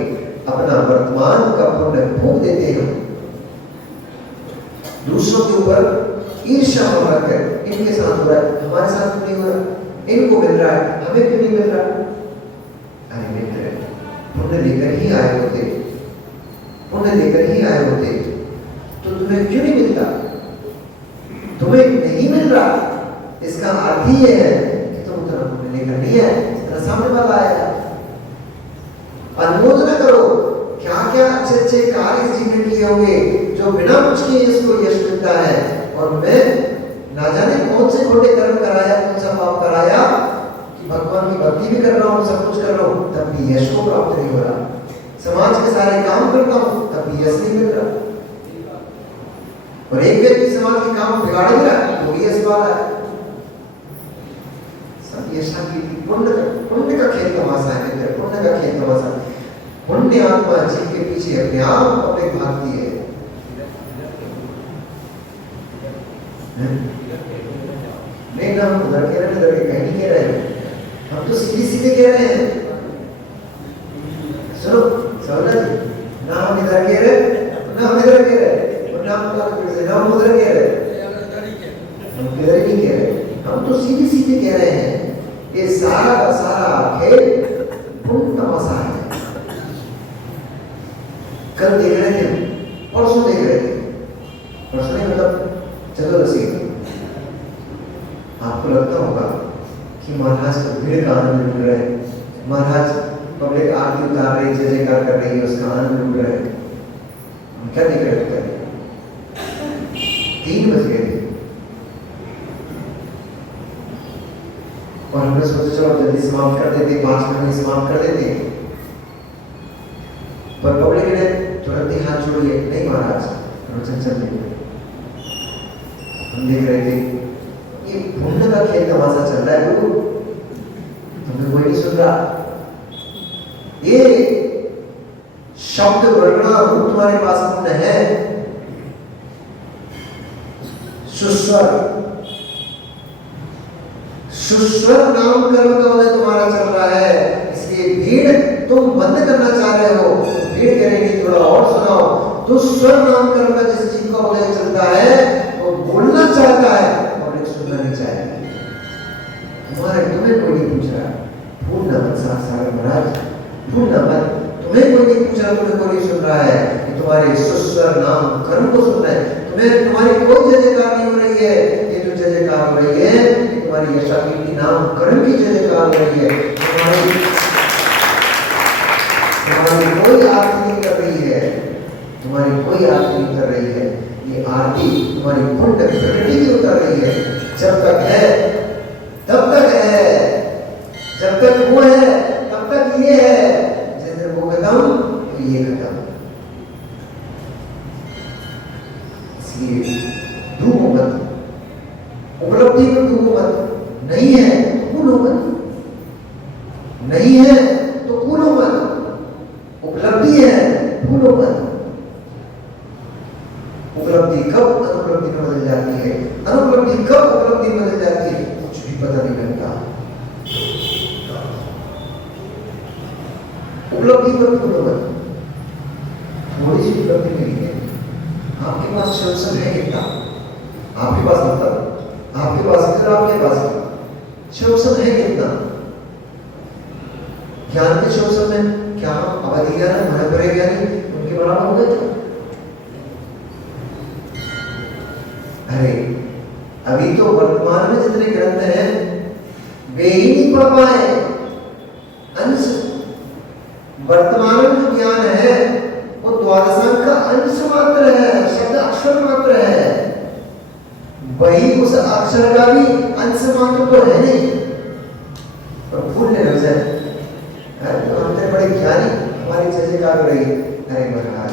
अपना वर्तमान का पुण्य भोग देते हैं। दूसरों के ऊपर ईर्ष्या भाव रखकर इनके साथ हो रहा है, हमारे साथ नहीं हो रहा, इनको मिल रहा है, हमें क्यों नहीं मिल रहा। अरे मित्र, पुण्य लेकर ही आए होते, पुण्य लेकर ही आए होते तो तुम्हें क्यों नहीं मिलता। तुम्हें नहीं मिल रहा इसका अर्थ ही यह है कि तुम उतना पुण्य लेकर नहीं आए, तेरा सामने वाला आएगा। अनुमोदन करो क्या क्या अच्छे कार्य इस जीवन में किए होंगे जो बिना कुछ किए इसको यश मिलता है, और मैं ना जाने कौन से खोटे कर्म कराया, कौन सा पाप कराया कि भगवान की भक्ति भी कर रहा हूँ, सब कुछ कर रहा हूँ, तब भी यश को प्राप्त नहीं हो रहा। समाज के सारे काम करता हूँ तब भी यश नहीं मिल रहा, और एक व्यक्ति समाज के काम बिगाड़ भी रहा है वो भी यश वाला है। सब यश की पुण्य का खेल तमाशा है मित्र, पुण्य का खेल तमाशा। पुण्य आत्मा जीव के पीछे अपने आप अपने भागती है। नहीं ना, हम उधर कह रहे हैं, कहीं नहीं कह रहे हैं, हम तो सीधे सीधे कह रहे हैं। सुनो सवला जी, ना हम इधर कह रहे ना हम इधर कह रहे, और ना हम उधर कह रहे, हम इधर नहीं कह रहे, हम तो सीधे सीधे कह रहे हैं। ये सारा का सारा खेल पुण्य तमाशा है। कल देख रहे थे, परसों देख रहे थे, परसों नहीं मतलब चतुर्दशी, आपको लगता होगा कि महाराज को भीड़ का आनंद लूट रहे हैं, महाराज पब्लिक आरती उतार रही, जय जयकार कर रही है, उसका आनंद लूट रहे हैं। हम क्या देख रहे थे, 3 बज गए थे और हमने सोचा चलो जल्दी समाप्त कर देते, 5 मिनट में समाप्त कर देते, पर पब्लिक ने तुरंत ही हाथ जोड़ लिए, नहीं महाराज प्रवचन चल रही है। हम देख रहे थे ये पुण्य का खेल तमाशा चल रहा है, गुरु तुम्हें कोई नहीं सुन रहा। ये शब्द वर्णना तुम्हारे पास पुण्य है, सुस्वर नाम कर्म का उदय तुम्हारा चल रहा है, इसलिए भीड़ तुम बंद करना चाह रहे हो, भीड़ करेगी थोड़ा और सुनाओ। तो स्वर नाम कर्म का जिस चीज का उदय चलता है वो बोलना चाहता है और एक सुनना नहीं चाहता। तुम्हें कोई नहीं पूछ रहा, भूलना मत सागर महाराज, भूलना मत, तुम्हें कोई नहीं पूछ रहा, तुम्हें कोई नहीं सुन रहा है कि तुम्हारे सुस्वर नाम कर्म को सुन रहा है। तुम्हें तुम्हारी कोई जय जयकार नहीं हो रही है, ये जो जय जयकार हो रही है ये तुम्हारी यशा कीर्ति नाम कर्म की जय जयकार हो रही है। तुम्हारी कोई आरती नहीं कर रही है, तुम्हारी कोई आरती नहीं कर रही है, ये आरती तुम्हारी पुण्य प्रकृति की उतर रही है। जब तक है में डूबो मत, नहीं है तो कूदो मत, नहीं है तो कूदो मत, उपलब्धि है भूलो मत। उपलब्धि कब अनुपलब्धि में बदल जाती है, अनुपलब्धि कब उपलब्धि में बदल जाती है, कुछ भी पता नहीं लगता। उपलब्धि पर भूलो मत, थोड़ी सी उपलब्धि मिली है, आपके पास शौसम है कितना, आपके पास मतलब आपके पास फिर आपके पास शौसम है कितना, ज्ञान के शौसम में क्या हम अवधि ज्ञान हमारे बड़े ज्ञानी उनके बराबर हो गए थे? अरे अभी तो वर्तमान में जितने ग्रंथ हैं वे ही नहीं पढ़ पाए, अंश वर्तमान में जो ज्ञान है वो द्वादशांक का अंश मात्र है, शब्द अक्षर मात्र है, वही उस अक्षर का भी अंश मात्र तो है नहीं। और भूलने लग जाए तो हमने बड़े ज्ञानी हमारी चर्चा कर रही, अरे महाराज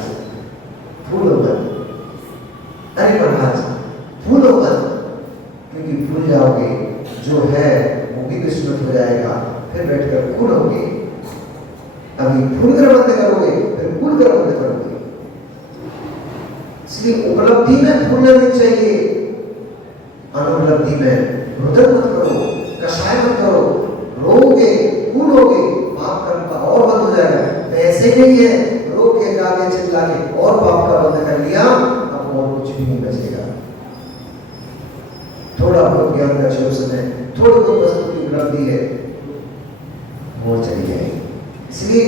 भूलो मत, अरे महाराज भूलो मत, क्योंकि भूल जाओगे जो है वो भी विस्मृत हो जाएगा, फिर बैठकर भूलोगे। अभी भूलकर बंद करोगे फिर भूलकर बंद करोगे। इसलिए उपलब्धि में भूलना नहीं चाहिए, अनुपलब्धि में रुदन मत करो, कषाय मत करो, रोगे भूलोगे, पाप कर्म का और बंद हो जाएगा। ऐसे ही नहीं है रोग के गाने चिल्ला के और पाप का बंद कर लिया, अब और कुछ भी नहीं बचेगा। थोड़ा बहुत ज्ञान का शोषण है, थोड़ी बहुत वस्तु की उपलब्धि है, वो चली जाएगी। इसलिए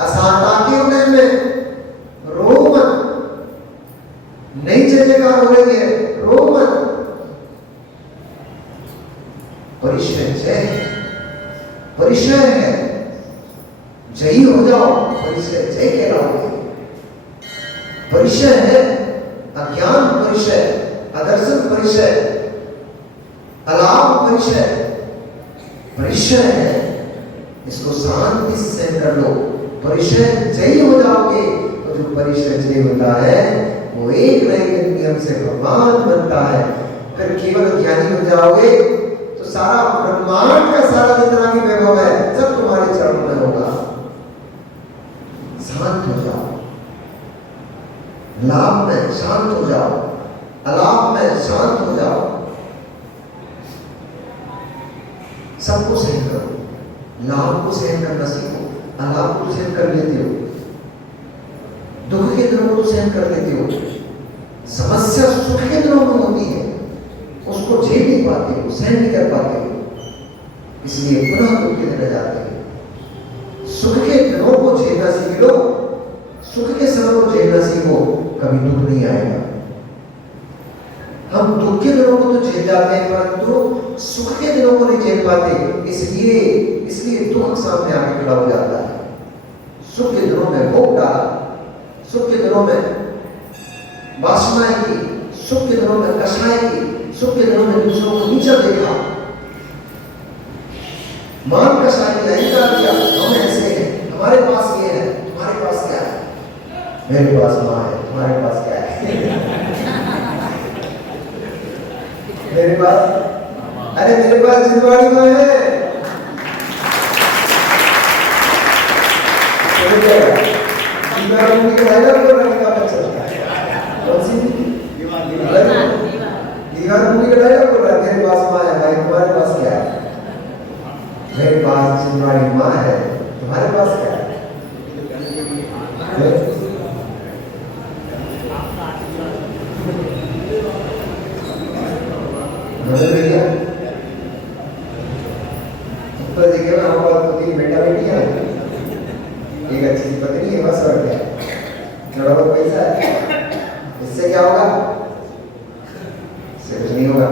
असाता के उदय में रो मत, नई जयकार हो रही है, रो मत, परिचय जय, परिचय है, जयी हो जाओ, परिचय जय कहलाओगे। परिचय है अज्ञान परिचय, अदर्शन परिचय, अलाप परिचय, परिचय है, इसको शांति से सहन कर लो, परिचय जयी हो जाओगे। तो जो परिचय जय होता है वो एक नए नियम से भगवान बनता है, फिर केवल ज्ञानी हो जाओगे तो सारा ब्रह्मांड का सारा जितना भी वैभव है सब तुम्हारे चरणों में होगा। शांत हो जाओ, लाभ में शांत हो जाओ, अलाप में शांत हो जाओ, सबको सहन करो, लाभ को सहन करना सीखो, अलाप को सहन कर लेते हो, दुख के दिनों को तो सहन कर लेते हो, समस्या सुख के दिनों में होती है उसको झेल नहीं पाते हो, सहन नहीं कर पाते हो, इसलिए पुनः दुख के दिन जाते हैं। सुख के दिनों को झेलना सीख लो, सुख के समय को झेलना सीखो, कभी दुख नहीं आएगा। हम दुख के दिनों को तो झेल जाते हैं परंतु सुख के दिनों को नहीं झेल पाते, इसलिए दुख सामने आके खड़ा हो जाता है। सुख के दिनों में भोग डाला, सुख के दिनों में वासनाएं की, सुख के दिनों में कषाय की, सुख के दिनों में दूसरों को नीचा देखा, मान कषाय की, अहंकार किया, हम ऐसे हैं, हमारे पास ये है, तुम्हारे पास क्या है, मेरे पास माँ है, तुम्हारे पास क्या है मेरे पास, अरे मेरे पास जिंदवाड़ी माँ है, दीवार का डायलॉग बोल रहा है, चलता है कौन सी दीवार मूवी का डायलॉग बोल रहा है, मेरे पास माँ है भाई, तुम्हारे पास क्या है, मेरे पास जिंदवाड़ी माँ है, तुम्हारे पास क्या है। बदल गया ऊपर देखिए ना, हमारे तो तीन बेटा बेटी है, एक अच्छी सी पत्नी है, बस और क्या, थोड़ा बहुत पैसा है, इससे क्या होगा, इससे कुछ नहीं होगा।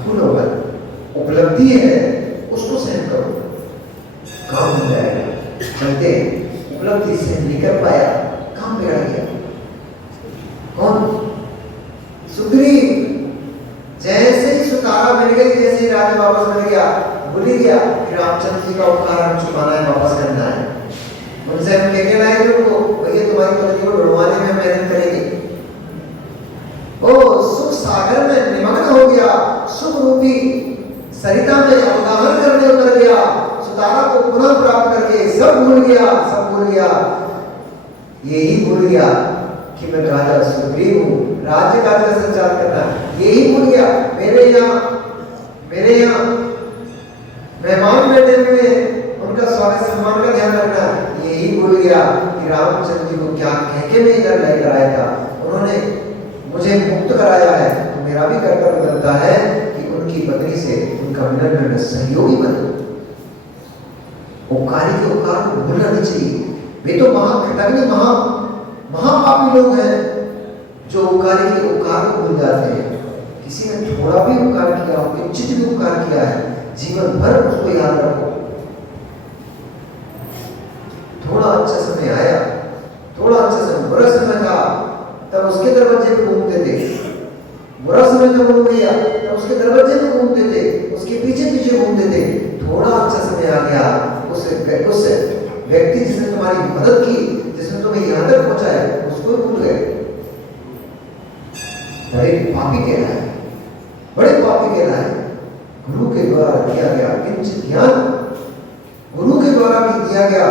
भूलो मत, उपलब्धि है उसको सहन करो, काम हो जाएगा। चलते उपलब्धि से नहीं कर पाया, काम बिगड़ गया। कौन? सुग्रीव जैसे ही सुतारा मिल गई, जैसे ही राजा वापस मिल गया, भूल ही गया कि रामचंद्र जी का उपकार हम चुकाना है, वापस करना है। उनसे हम कहने लाए थे उनको, भैया तुम्हारी पत्नी को ढूंढवाने में मेहनत करेंगे, वो सुख सागर में निमग्न हो गया, सुख रूपी सरिता में अवगाहन करने उतर गया, सुतारा को पुनः प्राप्त करके सब भूल गया, सब भूल गया। यही भूल गया कि मैं राजा सुग्रीव हूँ, राज्य कार्य का संचार करना, यही भूल गया। मेरे यहाँ मेहमान बैठे हुए, उनका स्वागत सम्मान का ध्यान रखना, यही भूल गया कि रामचंद्र जी को क्या कह के मैं इधर लेकर आया था। उन्होंने मुझे मुक्त कराया है, तो मेरा भी कर्तव्य बनता है कि उनकी पत्नी से उनका मिलन में सहयोगी बनूं। ओकारी के ओकार को भूलना नहीं चाहिए। वे तो महाखटकनी महापापी लोग हैं जो ओकारी के ओकार को भूल जाते हैं। किसी ने थोड़ा भी उपकार किया हो, किंचित भी उपकार किया है, जीवन भर उसको याद रखो। थोड़ा अच्छा समय आया, थोड़ा अच्छा समय, बुरा समय था तब उसके दरवाजे पे घूमते थे, बुरा समय जब हो गया तब उसके दरवाजे पे घूमते थे, उसके पीछे पीछे घूमते थे। थोड़ा अच्छा समय आ गया, उस व्यक्ति जिसने तुम्हारी मदद की, जिसने तुम्हें यहाँ तक पहुंचाया, उसको भूल गए। बड़े पापी कहलाए, बड़े पापी कहलाए। गुरु के द्वारा दिया गया किंचित ज्ञान, गुरु के द्वारा भी दिया गया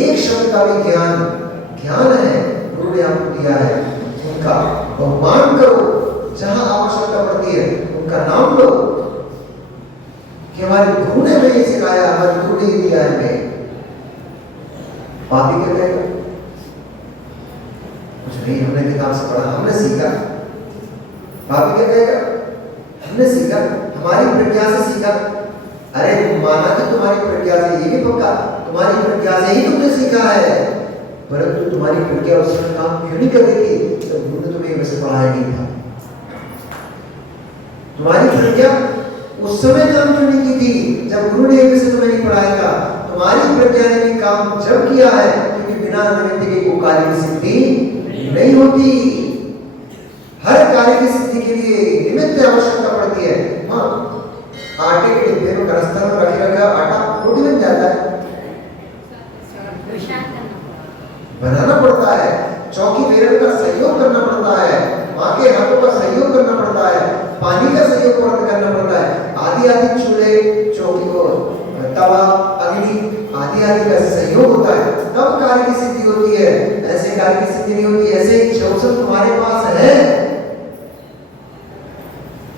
एक शब्द का भी ज्ञान है, गुरु ने आपको दिया है। उनका बहुमान करो, जहां आवश्यकता पड़ती है उनका नाम लो कि हमारे गुरु ने हमें सिखाया, हमारे गुरु ने दिया है हमें। पापी क्या कहेगा? कुछ नहीं, हमने किताब से पढ़ा, हमने सीखा। पापी क्या कहेगा? हमने सीखा, हमारी प्रज्ञा से सीखा। अरे माना कि तुम्हारी प्रज्ञा से, ये भी पक्का तुम्हारी प्रज्ञा से ही तुमने सीखा है, परंतु तुम्हारी प्रज्ञा उस समय काम क्यों नहीं कर रही थी? तो गुरु ने तुम्हें वैसे पढ़ाया नहीं था। तुम्हारी प्रज्ञा उस समय काम क्यों नहीं की थी जब गुरु ने वैसे तुम्हें नहीं पढ़ाया था? तुम्हारी प्रज्ञा ने भी काम जब किया है, क्योंकि बिना निमित्त के कोई कार्य की सिद्धि नहीं होती। हर कार्य की सिद्धि के लिए निमित्त आवश्यकता पड़ती है। हाँ, आटे के डिब्बे में कलस्तर में रखे रखा आटा रोटी बन जाता है, बनाना पड़ता है, चौकी बेलन का सहयोग करना पड़ता है, माँ के हाथों का सहयोग करना पड़ता है, पानी का सहयोग करना पड़ता है, आदि चूल्हे, चौकी को तवा, अग्नि आदि का सहयोग होता है, तब कार्य की सिद्धि होती है। ऐसे कार्य की सिद्धि नहीं होती। ऐसे ही शौसम तुम्हारे पास है,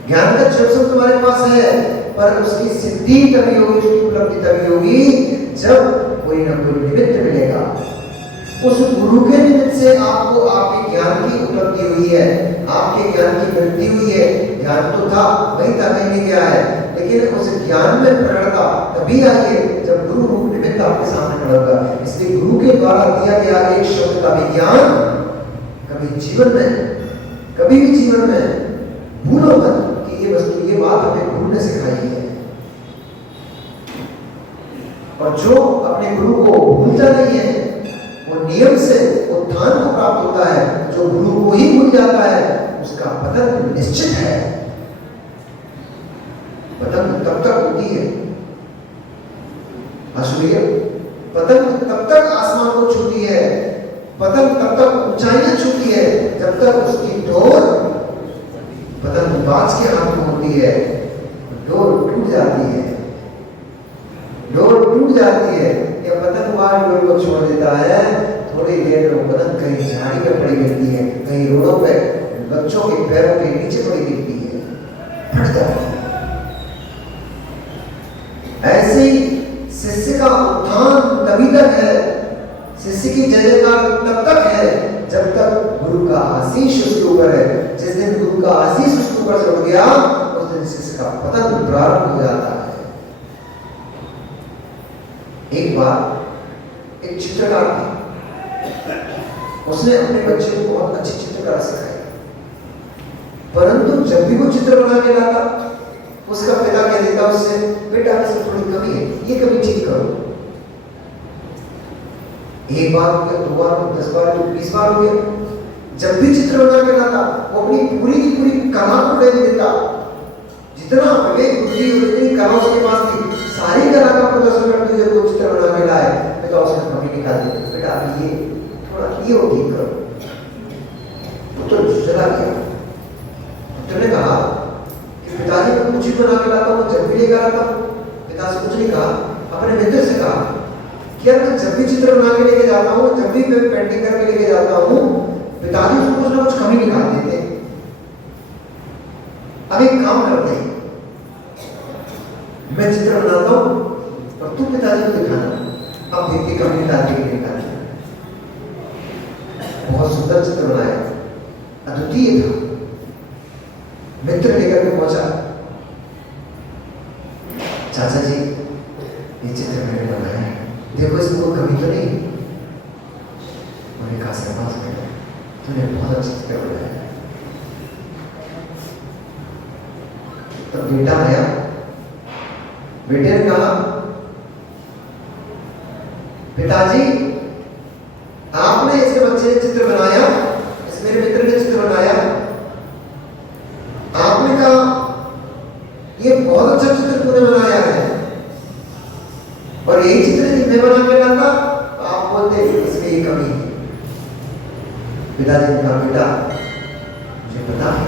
ज्ञान का शौसम तुम्हारे पास है, पर उसकी सिद्धि तभी होगी, उसकी उपलब्धि तभी होगी जब कोई ना कोई निमित्त मिलेगा। उस गुरु के निमित्त से आपको आपके ज्ञान की उपलब्धि हुई है, आपके ज्ञान की वृद्धि हुई है। ज्ञान तो था, वही था, कहीं नहीं गया है, लेकिन उस ज्ञान में प्रकटता तभी आई है जब गुरु रूप निमित्त आपके सामने खड़ा होगा। इसलिए गुरु के द्वारा दिया गया एक शब्द का भी ज्ञान कभी भी जीवन में भूलो मत कि ये वस्तु, ये बात हमें गुरु ने सिखाई है। और जो अपने गुरु को भूलता नहीं है वो नियम से उत्थान को प्राप्त होता है। जो गुरु को ही भूल जाता है उसका पतन निश्चित है। पतन तब तक होती है, पतन तब तक आसमान को छूती है, पतन तब तक ऊंचाइयां छूती है जब तक उसकी डोर पतंगबाज के हाथ में होती है। डोर टूट जाती है, या पतंगबाज डोर को छोड़ देता है, थोड़ी देर में पतंग कहीं झाड़ी पे पड़ी गिरती है, कहीं रोडों पे बच्चों के पैरों के नीचे पड़ी गिरती है, फट जाती है। ऐसे ही शिष्य का उत्थान तभी तक है, शिष्य की जय जयकार तब तक है जब तक गुरु का आशीष उसके ऊपर है। जिस दिन गुरु का आशीष उसके ऊपर से उठ गया, उस दिन शिष्य का पतन प्रारंभ हो जाता है। एक बार एक चित्रकार था, उसने अपने बच्चे को बहुत अच्छी चित्रकला सिखाई, परंतु जब भी वो चित्र बना के लाता, उसका पिता कह देता उससे, बेटा इसमें थोड़ी कमी है, ये कमी ठीक करो। एक बार हो गया, 2 बार, 10 बार, 20 बार हो गया, जब भी चित्र बना के लाता वो अपनी पूरी की पूरी कला को दे देता। जितना विवेक बुद्धि और जितनी कला उसके पास थी, सारी कला का प्रदर्शन करते हुए वो चित्र बना के लाए, तो उसने कमी निकाल दी, बेटा अभी ये थोड़ा ये हो ठीक करो। तो चला गया, पुत्र ने कहा कि पिताजी मैं कुछ ही बना के लाता हूँ, जब भी लेकर आता हूँ। पिता से कुछ नहीं कहा, अपने मित्र से कहा कि यार मैं जब भी चित्र बना के लेके जाता हूँ, जब भी मैं पेंटिंग करके लेके जाता हूँ, पिताजी उसको कुछ ना कुछ कमी निकाल देते हैं। अब एक काम करते हैं, मैं चित्र बनाता हूँ और तू पिताजी को दिखाना, अब देख के कमी निकाल के निकाल। बहुत सुंदर चित्र बनाया, अद्वितीय था। मित्र लेकर के पहुंचा, चाचा जी ये चित्र मैंने बनाया है, देखो इसमें कोई कमी तो नहीं। मैंने कहा शाबाश बेटा, तूने बहुत अच्छा चित्र बनाया है। तो बेटा आया, बेटे ने कहा पिताजी आपने इसके बच्चे ने चित्र बनाया, इस मेरे मित्र ने चित्र बनाया, आपने कहा ये बहुत अच्छा चित्र तूने बनाया है, और यही चित्र मैं बना के लाता, आप बोलते इसमें ये कमी है। पिताजी ने कहा बेटा मुझे पता है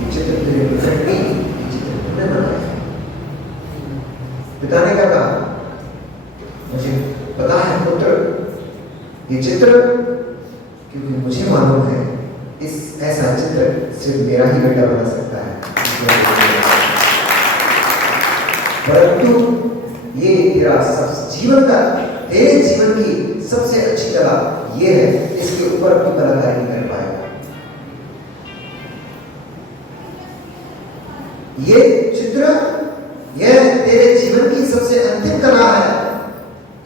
ये चित्र तेरे मित्र नहीं, ये चित्र तूने बनाया है। पिता ने क्या कहा, मुझे पता है पुत्र ये चित्र, क्योंकि मुझे मालूम है इस ऐसा चित्र सिर्फ मेरा ही बेटा बना सकता है, परंतु ये तेरा सब जीवन का, तेरे जीवन की सबसे अच्छी जगह ये है, इसके ऊपर तू कलाकारी नहीं कर पाएगा। ये चित्र यह तेरे जीवन की सबसे अंतिम कला है,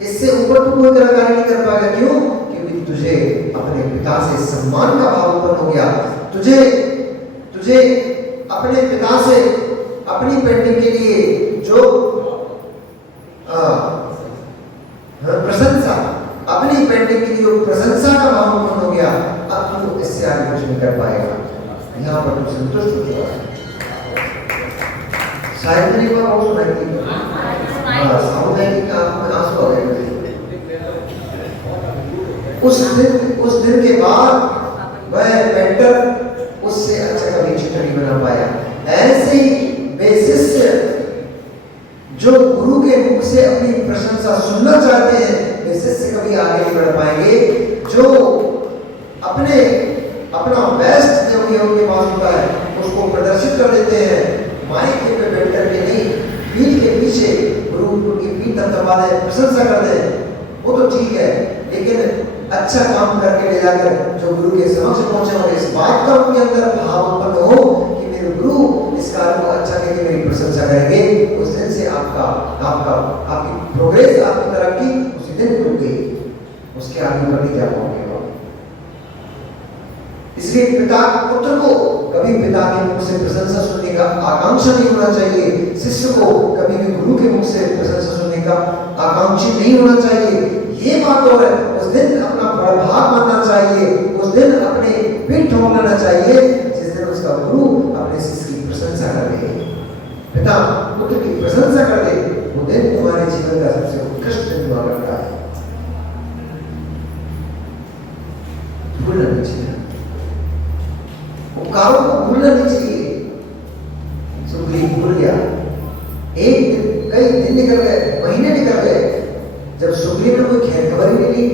इससे ऊपर तू कोई कलाकारी नहीं कर पाएगा। क्यों? क्योंकि तुझे अपने पिता से सम्मान का भाव उत्पन्न हो गया, तुझे अपने पिता से अपनी पेंटिंग के लिए जो प्रशंसा, अपनी पेंटिंग के लिए प्रशंसा का भाव उत्पन्न हो गया। अब तू इससे आगे कुछ नहीं कर पाएगा, यहाँ पर तू संतुष्ट हो गया। शायद नहीं हुआ, बहुत सुनाई सामुदायिक आंख में आंसू आ गए। उस दिन के बाद वह पेंटर उससे अच्छा कभी चित्र नहीं बना पाया। ऐसे ही बेशिष्य जो गुरु के मुख से अपनी प्रशंसा सुनना चाहते हैं, वे शिष्य कभी आगे नहीं बढ़ पाएंगे। जो अपना बेस्ट जो भी उनके पास होता है उसको प्रदर्शित कर देते हैं, माइक पे बैठ करके नहीं, पीठ के पीछे गुरु की पीठ दबा दे, प्रशंसा कर दे, वो तो ठीक है, लेकिन अच्छा काम करके ले जाकर जो गुरु के समक्ष पहुंचे और इस बात का उनके अंदर भाव उत्पन्न हो कि मेरे गुरु इस कार्य को अच्छा करके मेरी प्रशंसा करेंगे, उस दिन से आपकी प्रोग्रेस, आपकी तरक्की उसी दिन रुक गई, उसके आगे बढ़ नहीं जा पाओगे। इसलिए पिता पुत्र को कभी पिता के मुख से प्रशंसा सुनने का आकांक्षा नहीं होना चाहिए, शिष्य को कभी भी गुरु के मुख से प्रशंसा सुनने का आकांक्षी नहीं होना चाहिए। ये बात और उस दिन अपना प्रभाव मानना चाहिए, उस दिन अपने पीठ ठोक लेना चाहिए जिस दिन उसका गुरु अपने शिष्य की प्रशंसा कर दे, पिता पुत्र की प्रशंसा कर दे, वो दिन तुम्हारे जीवन का सबसे उत्कृष्ट दिन हुआ करता है। भूलना नहीं चाहिए, उपकारों को भूलना नहीं चाहिए। सुग्रीव भूल गया, एक दिन, कई दिन निकल गए, महीने निकल गए, जब सुग्रीव ने कोई खैर खबर ही नहीं ली,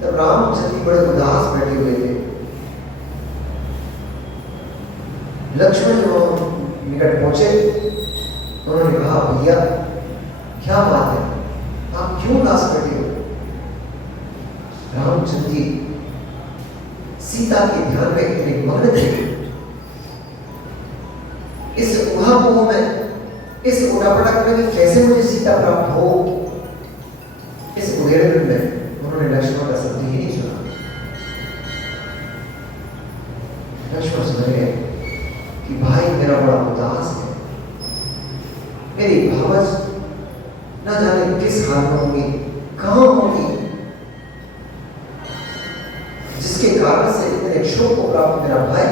तब रामचंद्र बड़े उदास बैठे हुए थे। लक्ष्मण जो निकट पहुंचे, उन्होंने कहा भैया क्या बात है, आप क्यों उदास बैठे हो? रामचंद्र जी सीता के ध्यान में इतने मग्न थे, इस ऊहापोह में, इस उड़ापटक में कैसे मुझे सीता प्राप्त हो, इस उड़ेड़े में उन्होंने लक्ष्मण का शब्द ही नहीं सुना। लक्ष्मण समझ गए कि भाई मेरा बड़ा उदास है, मेरी भावज न जाने किस हाल में होंगी, कहां होंगी, जिसके कारण से इतने शोक को प्राप्त मेरा भाई,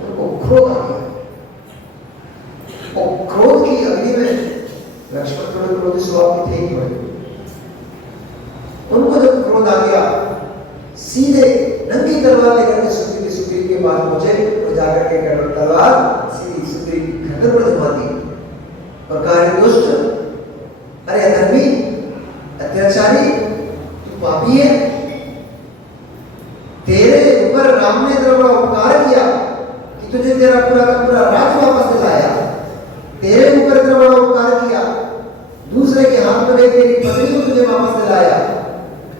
उनको क्रोध आ गया। और क्रोध की अग्नि में लक्ष्मण थोड़े क्रोधी स्वभाव के थे ही थोड़े, उनको जब क्रोध आ गया, सीधे नंगी तलवार तलवार लेकर के सुग्रीव के पास पहुंचे और जाकर के तलवार सीधी सुग्रीव की गर्दन पर जमा दी और कहा, अरे दुष्ट, अरे अधर्मी, अत्याचारी, तू पापी है। तेरे ऊपर राम ने इतना बड़ा उपकार किया कि तुझे तेरा पूरा का पूरा राज्य वापस दिलाया। तेरे ऊपर इतना बड़ा उपकार किया, दूसरे के हाथ में तेरी पत्नी को तुझे वापस दिलाया,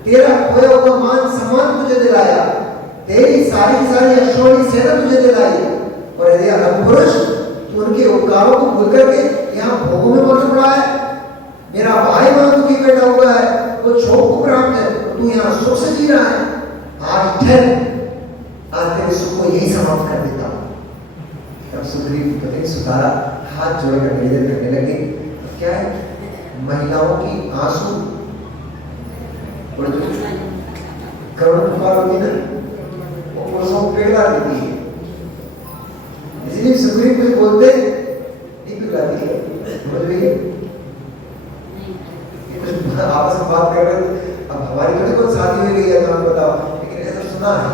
तेरा खोया हुआ मान सम्मान तुझे दिलाया, तेरी सारी सारी अश्वनी सेना तुझे दिलाई, और यदि अधपुरुष तू उनके उपकारों को भूल करके यहाँ भोगों में मग्न पड़ा है। मेरा भाई वहां दुखी बैठा हुआ है, वो शोक को प्राप्त है, तू यहाँ सुख से जी रहा है। आज ठहर, आज तेरे सुख को यही समाप्त कर देता हूँ। तब सुग्रीव की पत्नी सुतारा हाथ जोड़कर निवेदन करने लगी, क्या है, महिलाओं की आंसू करुण पुकार होती है, वो पुरुषों को पिघला देती है। इसलिए सुग्रीव कुछ बोलते नहीं पिघलाती है, बोल रही है आपस में बात कर रहे थे। अब हमारी तो देखो शादी हो गई है, तो हम बताओ, लेकिन ऐसा सुना है।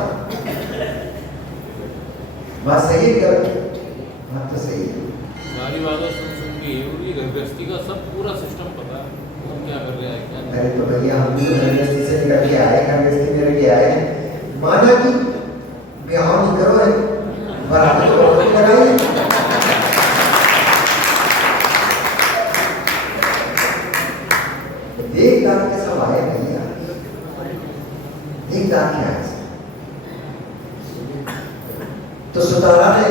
बात सही है क्या? बात तो सही है। सारी बातें सुन के उनकी गृहस्थी का सब पूरा सिस्टम पता है, वो क्या कर रहा है क्या नहीं। अरे तो भैया हम भी तो गृहस्थी से निकल के आए, गृहस्थी में रह के आए। माना कि ब्याह नहीं करो है, बराबर तो औरत लगाई। एक दांत कैसा भाई भैया, एक दांत क्या है? तो सुतारा ने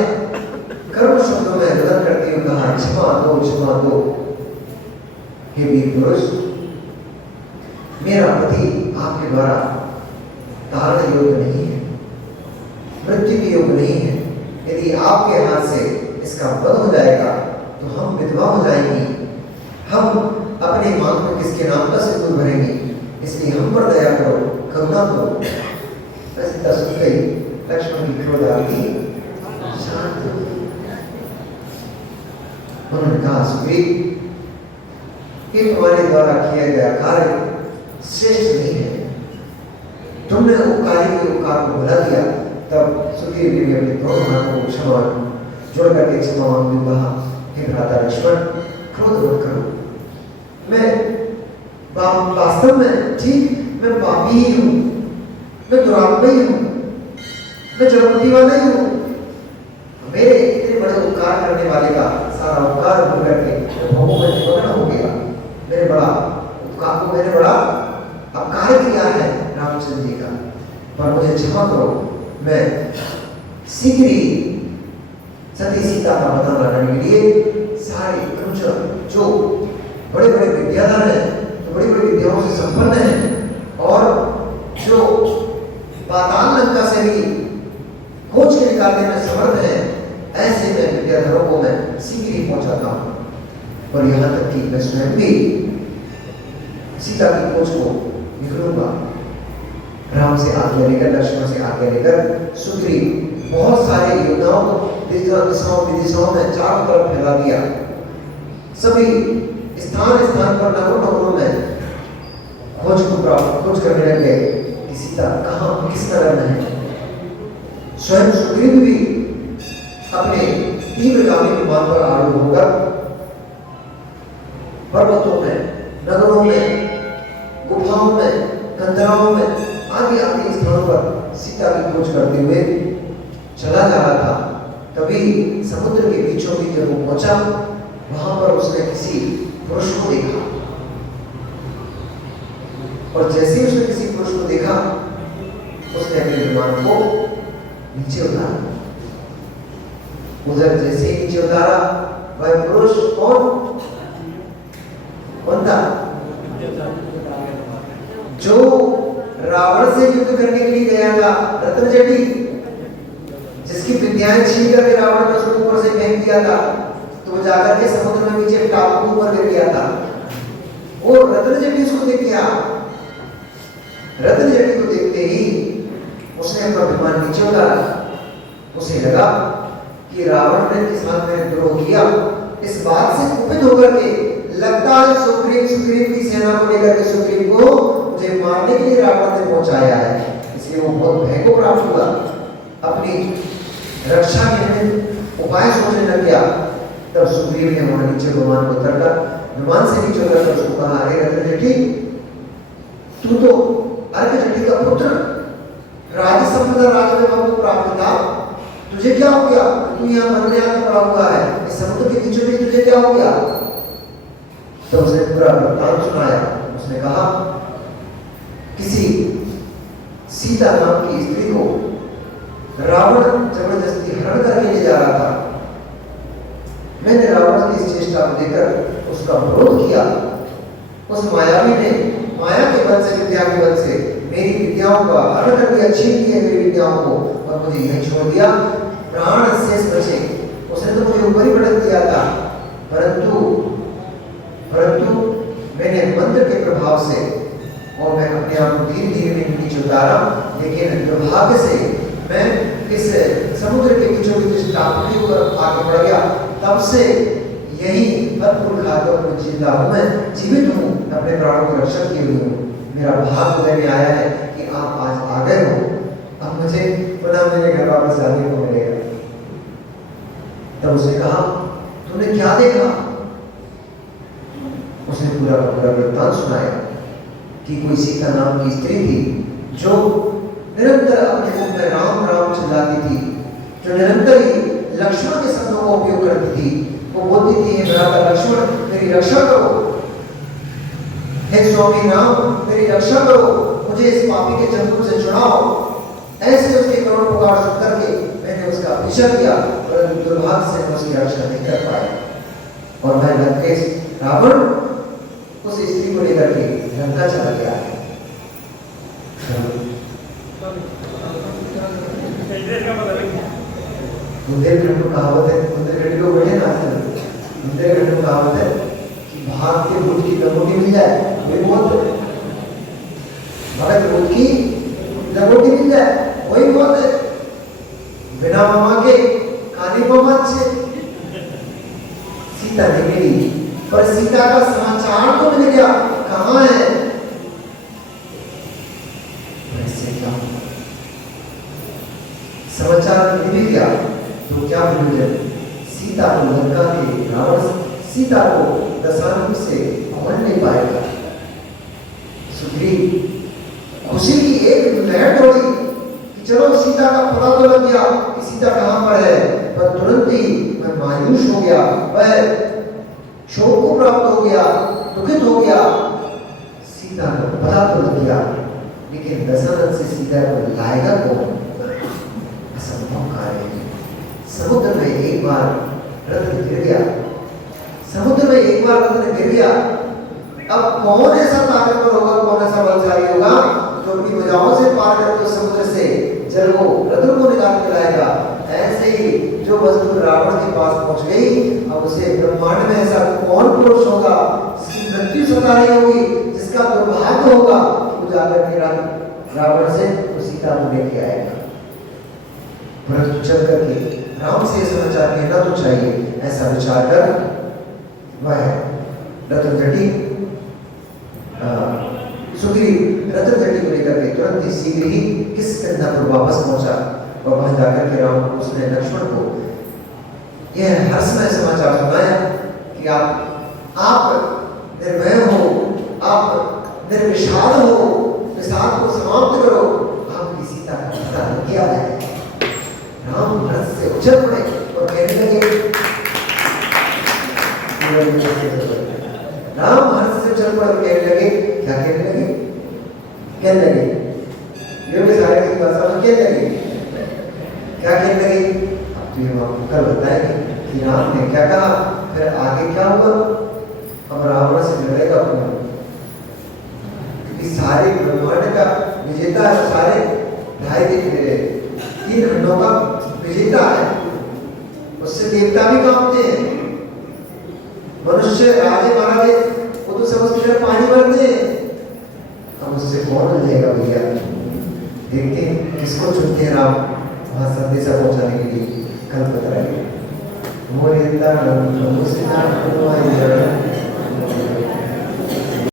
करुण शब्दों में रुदन करते हुए कहा, क्षमा दो, क्षमा दो, हे वीर पुरुष, मेरा पति आपके द्वारा तारण योग्य नहीं है, मृत्यु के योग्य नहीं है। यदि आपके हाथ से इसका वध हो जाएगा तो हम विधवा हो जाएंगी, हम अपने मांग को किसके नाम पर सिंदूर भरेंगे, इसलिए हम पर दया करो, करुणा करो। सीता सुन गई, लक्ष्मण की क्रोध आ गई, शांत हो गई। उन्होंने कहा, सुग्रीव, ये तुम्हारे द्वारा किया गया कार्य श्रेष्ठ नहीं है, तुमने उपकारी के उपकार को भुला दिया। तब सुग्रीव ने अपने दोनों हाथों को क्षमा जोड़ करके क्षमा मांगते कहा, हे भ्राता लक्ष्मण, क्रोध मत करो, मैं वास्तव में ठीक मैं पापी ही हूँ, मैं दुरात्मा ही हूँ, मैं जड़मती वाला ही हूँ। मेरे इतने बड़े उपकार करने वाले का सारा उपकार भूल करके भोगों में निमग्न हो गया। मेरे बड़ा उपकार को मैंने बड़ा अपकार किया है रामचंद्र जी का, पर मुझे क्षमा करो। मैं शीघ्र ही सती सीता का पता लगाने के लिए सारे अनुचर जो बड़े बड़े विद्याधर हैं, जो बड़ी बड़ी विद्याओं से संपन्न हैं और जो पाताल लंका से भी खोज के निकालने में समर्थ हैं, ऐसे में विद्याधरों को मैं शीघ्र ही पहुंचाता हूँ। और यहाँ तक कि मैं स्वयं भी सीता की खोज को निकलूंगा। राम से आज्ञा लेकर, लक्ष्मण से आज्ञा लेकर सुग्रीव बहुत सारे योद्धाओं को दिशाओं में चारों तरफ फैला दिया। सभी स्थान स्थान पर नगरों में खोज करने लगे कि सीता कहाँ किस नगर में है। स्वयं सुग्रीव भी अपने तीव्रगामी विमान पर आरूढ़ होकर पर्वतों में, नगरों में, गुफाओं में, कंदराओं में आदि आदि स्थानों पर सीता की खोज करते हुए चला जा रहा था। तभी समुद्र के बीचों बीच जब वो पहुंचा, वहां पर उसने किसी पुरुष को देखा, और जैसे ही उसने किसी पुरुष को देखा, उसने अपने विमान को नीचे उतारा। उधर जैसे ही नीचे उतारा, वह पुरुष कौन था? जो रावण से युद्ध करने के लिए गया था, रत्नजटी, जिसकी विद्याएं छीन करके रावण ने उसको ऊपर से फेंक दिया था, तो वो जाकर के समुद्र में नीचे टापू पर गिर गया था। वो रत्नजटी उसको देख गया। रत्नजटी को देखते ही उसने अपना विमान नीचे उतारा। उसे लगा कि रावण ने के साथ मैंने द्रोह किया। इस बात से कुपित होकर के लगता है सुग्रीव की सेना को लेकर के सुग्रीव को मुझे मारने के लिए रावण ने पहुंचाया है, इसलिए वो बहुत भय को प्राप्त हुआ। अपनी रक्षा के लिए उपाय सोचने लग गया, तब सुग्रीव ने वहां नीचे भगवान को उतरकर विमान से नीचे उतरकर उसको कहा, अरे रत्नजटी, तू तो अर्कजटी का पुत्र, राज संपदा राजवैभव को प्राप्त था, तुझे क्या हो गया? तू यहाँ मरने आके पड़ा हुआ है, इस समुद्र के बीचों बीच तुझे क्या हो गया? तो उसने पूरा वृत्तांत सुनाया। उसने कहा, किसी सीता नाम की स्त्री को रावण जबरदस्ती हरण करके ले जा रहा था। मैंने रावण की इस चेष्टा को देखकर उसका विरोध किया। उस मायावी ने माया के बल से, विद्या के बल से मेरी विद्याओं का हरण कर दिया, छीन लिया मेरी विद्याओं को और मुझे यही छोड़ दिया, प्राण शेष बचे। उसने तो मुझे ऊपर ही पटक दिया था, परंतु मैंने मंत्र के प्रभाव से और मैं अपने आप को धीरे धीरे नीचे उतारा, लेकिन दुर्भाग्य से मैं इस समुद्र के बीचों बीच टापू के ऊपर आगे बढ़ गया। तब से यही अद्भुत खाकर मैं जिंदा हूँ, मैं जीवित हूँ, अपने प्राणों की रक्षा की हुई हूँ। मेरा भाग्य उदय में आया है कि आप आज आ गए हो, अब मुझे पुनः मेरे घर वापस जाने को मिलेगा। तब उसने कहा, तूने क्या देखा? उसने पूरा पूरा वृत्तांत सुनाया कि कोई सीता नाम की स्त्री थी जो निरंतर अपने मुख में राम राम चिल्लाती थी, जो निरंतर ही लक्ष्मण के शब्दों का उपयोग करती थी। वो बोलती थी, हे भ्राता लक्ष्मण, मेरी रक्षा करो, हे स्वामी राम, मेरी रक्षा करो, मुझे इस पापी के जंगल से छुड़ाओ। ऐसे उसके करोड़ पुकार सुन करके मैंने उसका पीछा किया, परंतु दुर्भाग्य से मैं उसकी रक्षा नहीं कर पाया और मैं लंकेश रावण उस स्त्री को लेकर के लंका चला गया। बुंदेलखंड में कहावत है, बुंदेलखंड को बढ़े ना, बुंदेलखंड में कहावत है कि भाग के दूध की लंगोटी मिल जाए वही बहुत, भगत दूध की लंगोटी मिल जाए वही बहुत है, बिना मामा के खाने को मत छे। सीता नहीं मिली, पर सीता का समाचार तो मिल गया, कहाँ है? समाचार मिल गया तो क्या प्रयोजन? सीता को लंका के रावण सीता को दशानन से खोल नहीं पाएगा। सुग्रीव खुशी की एक लहर दौड़ी कि चलो सीता का पता तो लग गया कि सीता कहाँ पर है, पर तुरंत ही मैं मायूस हो गया, वह शोक को प्राप्त हो गया, दुखित हो गया। सीता को पता तो लग गया, लेकिन दशरथ से सीता को लाएगा कौन? असंभव कार्य है। समुद्र में एक बार रत्न गिर गया, समुद्र में एक बार रत्न गिर गया, अब कौन ऐसा ताकतवर होगा, कौन ऐसा बलशाली होगा जो अपनी भुजाओं से पार करके उस समुद्र से जल को रत्न को निकाल के लाएगा? ऐसे ही जो वस्तु रावण के पास पहुंच गई, अब उसे ब्रह्मांड में ऐसा कौन पुरुष होगा जिसकी मृत्यु सदा नहीं होगी, जिसका दुर्भाग्य होगा कि जाकर के रावण से सीता को लेके आएगा। परंतु चल करके राम से समाचार कहना तो चाहिए, ऐसा विचार कर वह रत्नजटी सुग्रीव रत्नजटी को लेकर के तुरंत ही शीघ्र ही किष्किंधा पर वापस पहुंचा और वहां जाकर के राम उसने लक्ष्मण को यह हर्षमय समाचार सुनाया कि आप निर्भय हो, आप निर्विषाद हो, विषाद को समाप्त करो, आपकी सीता का पता लग गया है। राम हर्ष से उछल पड़े और कहने लगे, राम हर्ष से उछल पड़े और कहने लगे, क्या कहने लगे? कहने लगे योगी सारे की भाषा में कहने लगे, क्या कहने लगे? अब तो ये आपको कल बताएंगे कि राम ने क्या कहा, फिर आगे क्या हुआ। अब रावण से लड़ेगा कौन? क्योंकि सारे ब्रह्मांड का विजेता है, सारे 3 खंडों का विजेता है, उससे देवता भी कांपते हैं, मनुष्य राजे महाराजे वो तो समझते हैं पानी भरते हैं। अब उससे कौन लड़ेगा भैया? देखते हैं किसको चुनते हैं राम वहां संदेशा पहुंचाने के लिए। कल बताएंगे।